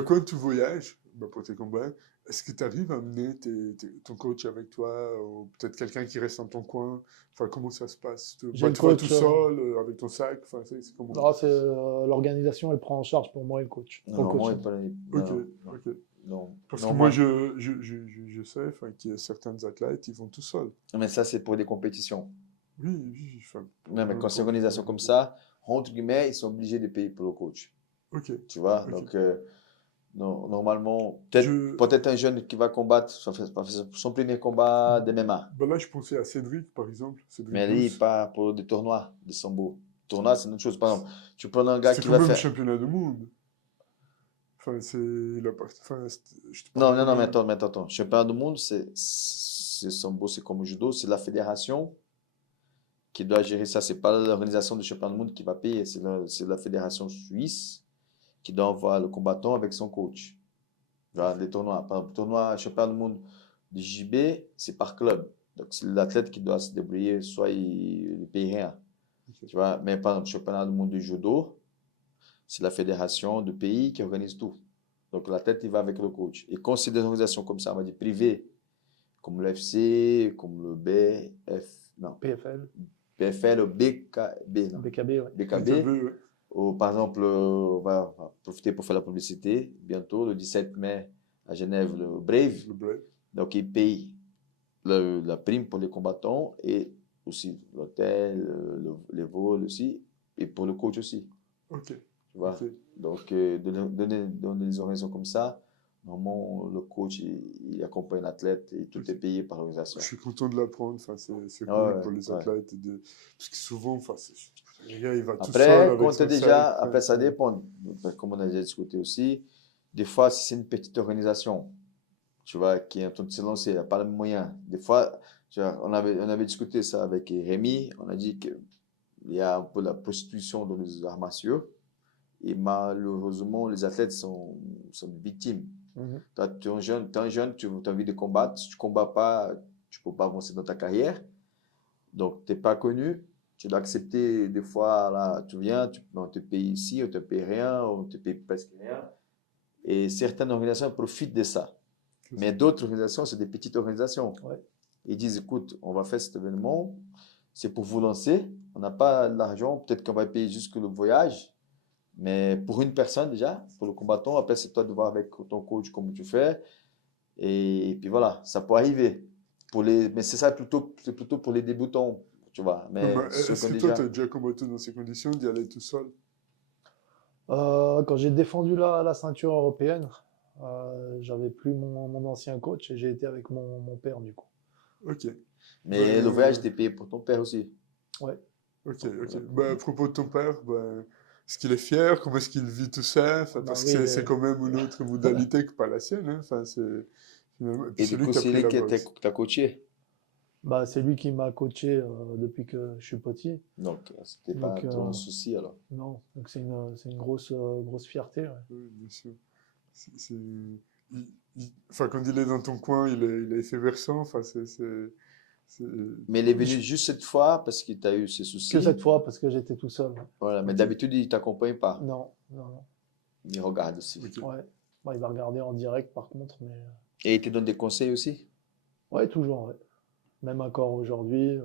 Quand tu voyages pour tes combats, est-ce que tu arrives à amener ton coach avec toi ou peut-être quelqu'un qui reste dans ton coin? Enfin, comment ça se passe? J'ai le Tu vas tout coach, seul avec ton sac? Enfin, c'est comment? Non, l'organisation, elle prend en charge pour moi et le coach. Pour le Normalement, coaching. Ok, non, non, ok. non. Parce que Non, moi, je sais qu'il y a certains athlètes, ils vont tout seuls. mais ça, c'est pour des compétitions. Oui, oui. Enfin, Non, mais quand c'est une organisation comme ça, entre guillemets, ils sont obligés de payer pour le coach. Ok. Tu vois? Ok. Donc, non, normalement, Je- peut-être un jeune qui va combattre son premier combat de MMA. Là, je pensais à Cédric, par exemple. Cédric Mais lui, Douce. pas pour des tournois de sambo. Tournoi, c'est une autre chose. Par exemple, tu prends un gars C'est qui quand va même le faire. championnat du monde. Enfin, je te Non, parle non, quand non, même. mais attends. Championnat du monde, c'est sambo, c'est comme le judo, c'est la fédération qui doit gérer ça. C'est pas l'organisation du championnat du monde qui va payer, c'est la fédération suisse qui doit envoyer le combattant avec son coach. Genre, les tournois. Par exemple, tournoi championnat du monde du JB, c'est par club. Donc, c'est l'athlète qui doit se débrouiller, soit il ne paye rien. Ok. Tu vois, mais par exemple, le championnat du monde de judo, c'est la fédération de pays qui organise tout. Donc l'athlète, il va avec le coach. Et quand c'est des organisations comme ça, on va dire privées, comme l'UFC, comme le non, PFL, PFL, BKB, non, BKB, ouais. BKB, Ouais. ou par exemple, on va profiter pour faire la publicité, bientôt, le 17 mai, à Genève, le Brave. Le Brave. Donc, il paye la prime pour les combattants et aussi l'hôtel, les vols aussi, et pour le coach aussi. Ok. Tu vois? Ok. Donc, dans des organisations comme ça, normalement, le coach, il accompagne l'athlète et tout Ok. est payé par Je l'organisation. suis content de l'apprendre. Enfin, c'est Ah cool ouais, pour les ouais. athlètes. Parce que souvent, enfin, le gars, il va tout seul Après, avec quand tu es son déjà, sac. après, ça dépend. Comme on a déjà discuté aussi, des fois, si c'est une petite organisation, tu vois, qui est en train de se lancer, il n'a pas les moyens. Des fois, tu vois, on avait discuté ça avec Rémi, on a dit qu'il y a un peu la prostitution dans les arts martiaux. Et malheureusement, les athlètes sont victimes. Mhm. Toi, tu es un jeune, tu as envie de combattre. Si tu ne combats pas, tu ne peux pas avancer dans ta carrière. Donc, tu n'es pas connu. Tu dois accepter des fois, là, tu viens, on te paye ici, on te paye rien, on te paye presque rien. Et certaines organisations profitent de ça. Mais d'autres organisations, c'est des petites organisations. Ouais. Ils disent, écoute, on va faire cet événement, c'est pour vous lancer. On n'a pas l'argent, peut-être qu'on va payer juste le voyage. Mais pour une personne déjà, pour le combattant, après c'est toi de voir avec ton coach comment tu fais. Et puis voilà, ça peut arriver. Mais c'est plutôt pour les débutants, tu vois. Mais ceux qui Est-ce ont que toi, tu déjà... as déjà combattu dans ces conditions d'y aller tout seul? Quand j'ai défendu la ceinture européenne, j'avais plus mon ancien coach et j'ai été avec mon père du coup. Ok. Mais le voyage était payé pour ton père aussi. Ouais. Ok, ok. Bah, à propos de ton père, bah, est-ce qu'il est fier? Comment est-ce qu'il vit tout ça? Enfin, Bah parce oui, que c'est quand même une autre modalité que pas la sienne. Hein. Enfin, et puis Et c'est du lui coup, qui a c'est pris lui la qui boxe. t'a coaché. bah, c'est lui qui m'a coaché depuis que je suis petit. Donc, c'était pas Donc, trop un souci alors. non, donc c'est une grosse fierté. Ouais. Oui, bien sûr. Enfin, quand il est dans ton coin, il est effervescent. Enfin, c'est- Mais il est venu juste cette fois parce qu'il t'a eu ses Que soucis. cette fois, parce que j'étais tout seul. Voilà, mais Ok, d'habitude, il t'accompagne pas. Non, non, non. Il regarde aussi. ok, Ouais. Bah, il va regarder en direct par contre, mais Et il te donne des conseils aussi. ouais, toujours. Ouais. Même encore aujourd'hui,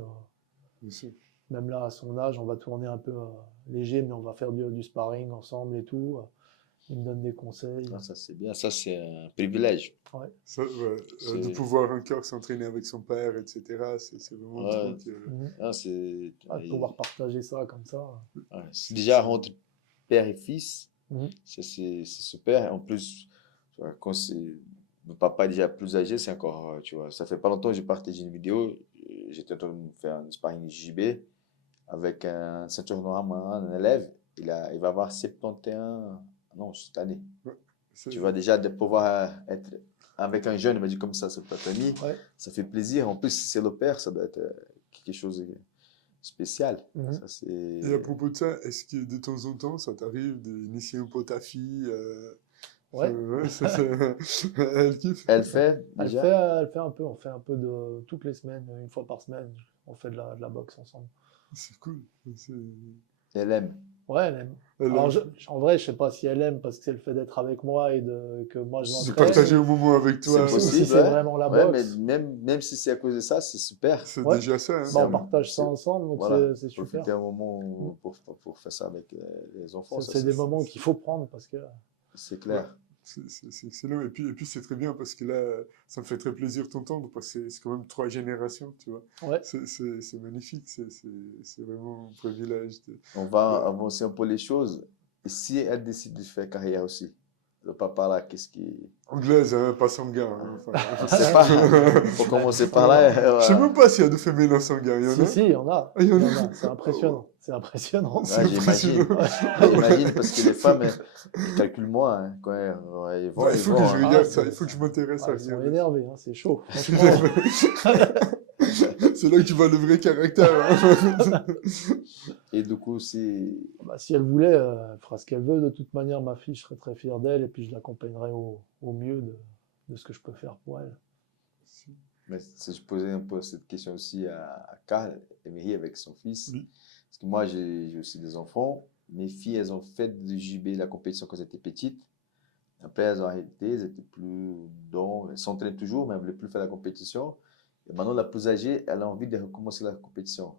bien sûr. même là à son âge, on va tourner un peu léger, mais on va faire du sparring ensemble et tout. Il me donne des conseils. Ah, ça, c'est bien. Ça, c'est un privilège. Ouais. Ça, ouais, de C'est... pouvoir encore s'entraîner avec son père, etc., c'est vraiment un Ouais. truc. Mhm. Ah, c'est... Ah, de pouvoir partager ça comme ça. Ouais. C'est C'est- déjà c'est- entre père et fils, Mhm. c'est super. Et en plus, tu vois, quand c'est le papa est déjà plus âgé, c'est encore, tu vois, ça fait pas longtemps que j'ai partagé une vidéo. J'étais en train de faire un sparring JB avec un ceinture noire, un élève. Il va avoir 71, non, cette année. ouais, Tu vois, déjà de pouvoir être avec un jeune, il m'a dit comme ça, c'est pas ami, Ouais. ça fait plaisir. En plus, si c'est le père, ça doit être quelque chose de spécial. Mhm. Ça, c'est... Et à propos de ça, est-ce que de temps en temps, ça t'arrive d'initier un peu ta fille Ouais. ouais, elle kiffe. Elle fait déjà. Elle fait un peu. On fait un peu de toutes les semaines, une fois par semaine. On fait de la boxe ensemble. C'est cool. C'est- Elle aime. Ouais, elle aime. Elle Alors, aime. en vrai, je sais pas si elle aime parce que c'est le fait d'être avec moi et que moi je De C'est l'entraîne. partager possible. un moment avec C'est toi, Ou si possible, c'est ouais. vraiment la Ouais, mais boxe. même si c'est à cause de ça, c'est super. c'est Ouais. déjà ça. Hein. C'est Bah, on un- partage ça c'est- ensemble, donc Voilà, c'est profiter super. un moment pour faire ça avec les enfants, ça C'est des moments qu'il faut prendre parce que c'est clair. C'est excellent. Et puis c'est très bien parce que là, ça me fait très plaisir de t'entendre parce que c'est quand même 3 générations, tu vois. ouais, C'est magnifique. C'est vraiment un privilège. On va de- avancer un peu les choses. Et si elle décide de faire carrière aussi, le papa là, qu'est-ce qui... Anglaise, hein, pas sanguin. Hein, On sait pas. Faut commencer par là. Je sais Voilà. même pas s'il y a de féminin sanguin. Il y en a? si, il y en a. Ah, il y Il en y a. en a. C'est impressionnant. C'est impressionnant. C'est Ouais, j'imagine. impressionnant. J'imagine parce que les femmes, elles calculent moins. Hein. Quand elles vont, Bah, il elles faut vont. que je Hein. regarde Ah, ça. Il faut que je m'intéresse à Ils sont regarder. énervés, hein, c'est chaud. Franchement, C'est là que tu vois le vrai caractère. Hein. Et du coup, bah, si elle voulait, elle fera ce qu'elle veut. De toute manière, ma fille, je serais très fier d'elle et puis je l'accompagnerai au mieux de ce que je peux faire pour elle. Mais si je posais un peu cette question aussi à Karl Emery avec son fils, Oui. parce que moi j'ai aussi des enfants, mes filles elles ont fait du JB la compétition quand elles étaient petites, après elles ont arrêté, elles étaient plus dans, elles s'entraînent toujours, mais elles ne voulaient plus faire la compétition. Et maintenant la plus âgée, elle a envie de recommencer la compétition.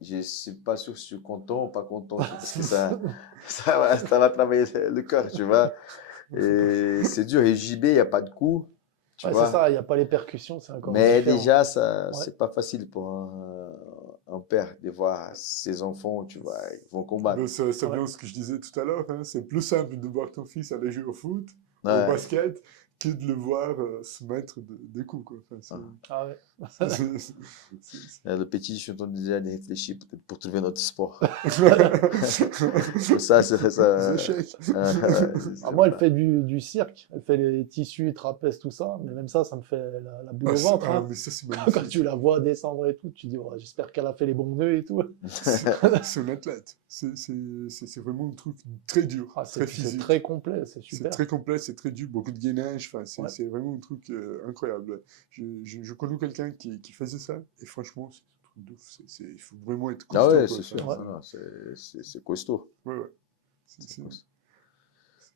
Je ne suis pas sûr si je suis content ou pas content, parce que ça va travailler le cœur, tu vois. Et c'est dur, et JB, il n'y a pas de coup, tu Ouais, c'est vois. ça, il n'y a pas les percussions, c'est encore Mais différent. déjà, Ouais. c'est pas facile pour un père de voir ses enfants, tu vois, ils vont combattre. Ben, ça Ouais. vient de ce que je disais tout à l'heure, hein. C'est plus simple de voir ton fils aller jouer au foot, au Ouais. basket, que de le voir se mettre des coups, quoi. Enfin, Ah ouais. Le petit, je suis en train déjà de réfléchir peut-être pour trouver notre sport. c'est- Ça, c'est ça. Les échecs. Moi, elle fait du cirque, elle fait les tissus, trapèzes, tout ça, mais même ça me fait la boule au ventre. Hein. Mais ça, c'est Quand magnifique. tu la vois descendre et tout, tu dis, oh, j'espère qu'elle a fait les bons nœuds et tout. C'est un athlète. C'est vraiment un truc très dur, Ah, très c'est physique. très complet, c'est C'est super. très complexe, c'est très dur, beaucoup de gainage. Enfin, Ouais. c'est vraiment un truc incroyable. Je connais quelqu'un qui faisait ça, et franchement, c'est un truc de ouf. Il faut vraiment être Ah costaud, ouais, quoi. c'est sûr. Ouais. Non, c'est costaud. Ouais, ouais. C'est costaud.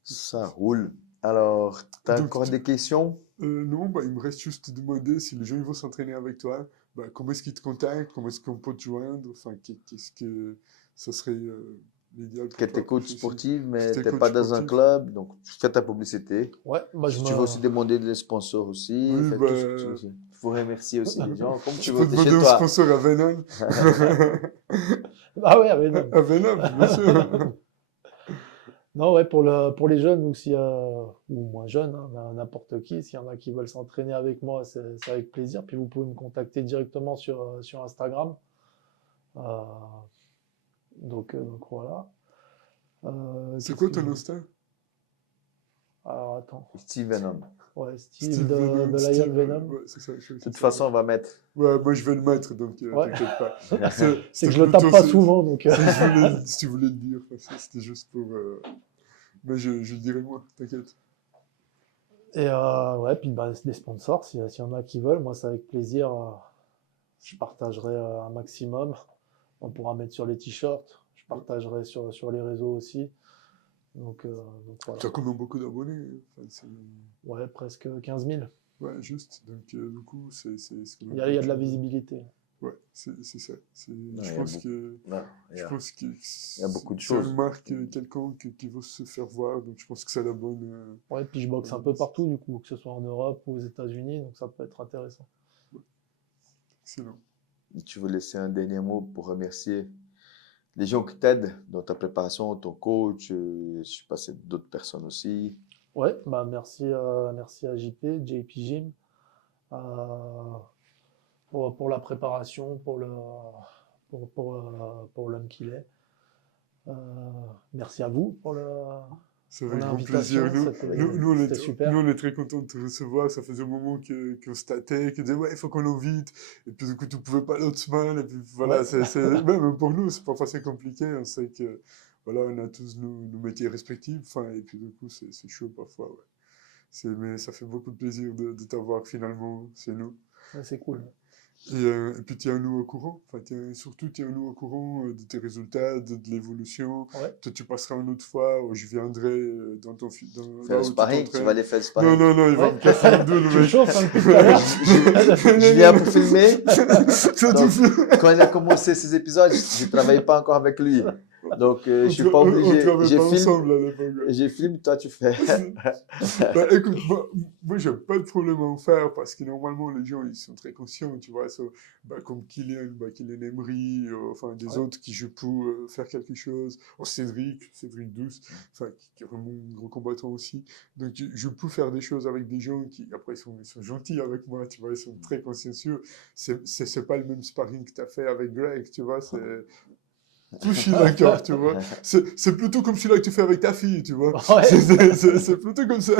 Ça roule. Alors, tu as Donc, encore des questions? non, bah, il me reste juste te demander si les gens ils vont s'entraîner avec toi, bah, comment est-ce qu'ils te contactent, comment est-ce qu'on peut te joindre, enfin, qu'est-ce que ça serait l'idéal pour Que tu toi es coach aussi. sportif, mais T'es tu n'es coach pas dans un sportif. club, donc fais ta publicité. Ouais, bah, Si tu veux aussi demander des sponsors aussi, Oui, fais tout ce que tu veux. Il faut remercier aussi les gens, comme tu tu veux, peux tu es chez demander au toi. sponsor à Venom. Ah ouais, mais non. À Venom, bien sûr. Non, ouais, pour les jeunes ou, ou moins jeunes, hein, n'importe qui, s'il y en a qui veulent s'entraîner avec moi, c'est avec plaisir. Puis vous pouvez me contacter directement sur Instagram. Euh, donc voilà. C'est Qu'est-ce quoi que ton je- Insta? Alors attends. Steve Venom. Ouais, Steve Steve Venom, de Lion Venom. ouais, c'est ça. De toute façon, on va mettre. Ouais, moi je vais le mettre, donc Ouais. t'inquiète pas. C'est C'était que je le tape plutôt pas souvent, donc. si tu voulais le dire, c'était juste pour. Mais je le dirai moi, t'inquiète. Et ouais, puis bah, des sponsors, s'il y en a qui veulent, moi c'est avec plaisir. Je partagerai un maximum. On pourra mettre sur les t-shirts. Je partagerai sur les réseaux aussi. Donc voilà. Tu as quand même beaucoup d'abonnés. Enfin, Ouais, presque 15 000. ouais, juste. Donc du coup, c'est quand Il même y a de la quelque chose. visibilité. Ouais, c'est ça. Non, Je il y a pense beaucoup. que. Non, il y Je a- pense que il y a beaucoup de c'est choses. une marque quelconque qui veut se faire voir, donc je pense que c'est la bonne. Ouais, puis je boxe un peu partout, du coup, que ce soit en Europe ou aux États-Unis, donc ça peut être intéressant. Excellent. Tu veux laisser un dernier mot pour remercier les gens qui t'aident dans ta préparation, ton coach, je sais pas, c'est d'autres personnes aussi. Ouais, bah merci à JP Gym, euh, pour la préparation, pour l'homme qu'il est. Merci à vous pour C'est pour avec grand plaisir. l'invitation, c'était super. Nous, on est très contents de te recevoir. Ça faisait un moment qu'on se tâtait, qu'on disait, ouais, il faut qu'on l'invite. Et puis, du coup, tu ne pouvais pas l'autre semaine. Et puis, voilà, Ouais. même pour nous, c'est parfois c'est compliqué. On sait que, voilà, on a tous nos métiers respectifs. Enfin, et puis, du coup, c'est chaud parfois, ouais. Mais ça fait beaucoup de plaisir de t'avoir finalement chez nous. Ouais, c'est cool. Et puis tiens-nous au courant, enfin, surtout tiens-nous au courant de tes résultats, de l'évolution. Ouais. Toi, tu passeras une autre fois, où je viendrai dans Faire là le où tu sparring, tu vas t'entraînes. aller faire le Non, sparring. non, non, il va Ouais. me casser en deux, le Tu me mec. chauffes un peu tout à l'heure. Je viens pour filmer. Ça te Donc, fait. quand il a commencé ces épisodes, je ne travaillais pas encore avec lui. Donc, je ne suis pas On obligé. travaille Je pas filme, ensemble à l'époque. Ouais. je filme, toi tu fais. Bah, écoute, moi j'ai pas de problème à en faire parce que normalement les gens ils sont très conscients, tu vois, comme Kylian Emery, enfin des Ouais. autres qui je peux faire quelque chose, Cédric Douce, enfin qui est vraiment un gros combattant aussi. Donc je peux faire des choses avec des gens qui après ils sont gentils avec moi, tu vois, ils sont très consciencieux. C'est pas le même sparring que tu as fait avec Greg, tu vois, c'est plus chill encore, tu vois. C'est plutôt comme celui-là que tu fais avec ta fille, tu vois. Ouais. C'est plutôt comme ça.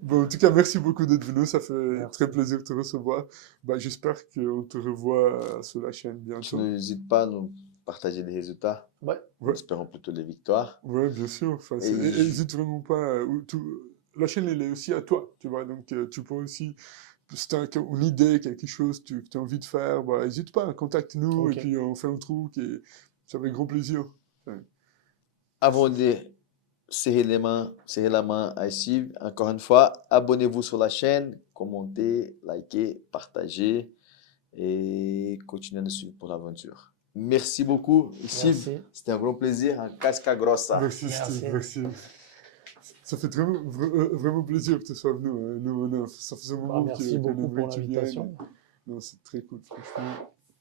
Bon, en tout cas, merci beaucoup d'être venu. Ça fait Merci. très plaisir de te recevoir. Bah, j'espère qu'on te revoit sur la chaîne bientôt. N'hésite pas à nous partager des résultats. Ouais. Ouais. Espérons plutôt des victoires. Ouais, bien sûr. Enfin, Et n'hésite vraiment pas. la chaîne, elle est aussi à toi, tu vois. Donc, tu peux aussi, si tu as une idée, quelque chose que tu as envie de faire, bah, n'hésite pas, contacte-nous et Ok. puis on fait un truc et c'est avec grand plaisir. Ouais. Avant de serrer la main à Steve, encore une fois, abonnez-vous sur la chaîne, commentez, likez, partagez et continuez de suivre pour l'aventure. Merci beaucoup, Steve. Merci. C'était un grand plaisir. Un casca grossa. Merci, Merci. Steve, merci. Ça fait vraiment, vraiment plaisir que tu sois venu. Hein. Ça faisait un Bah, moment merci qu'on beaucoup aimerait pour que tu viennes. l'invitation. Non, c'est très cool, franchement.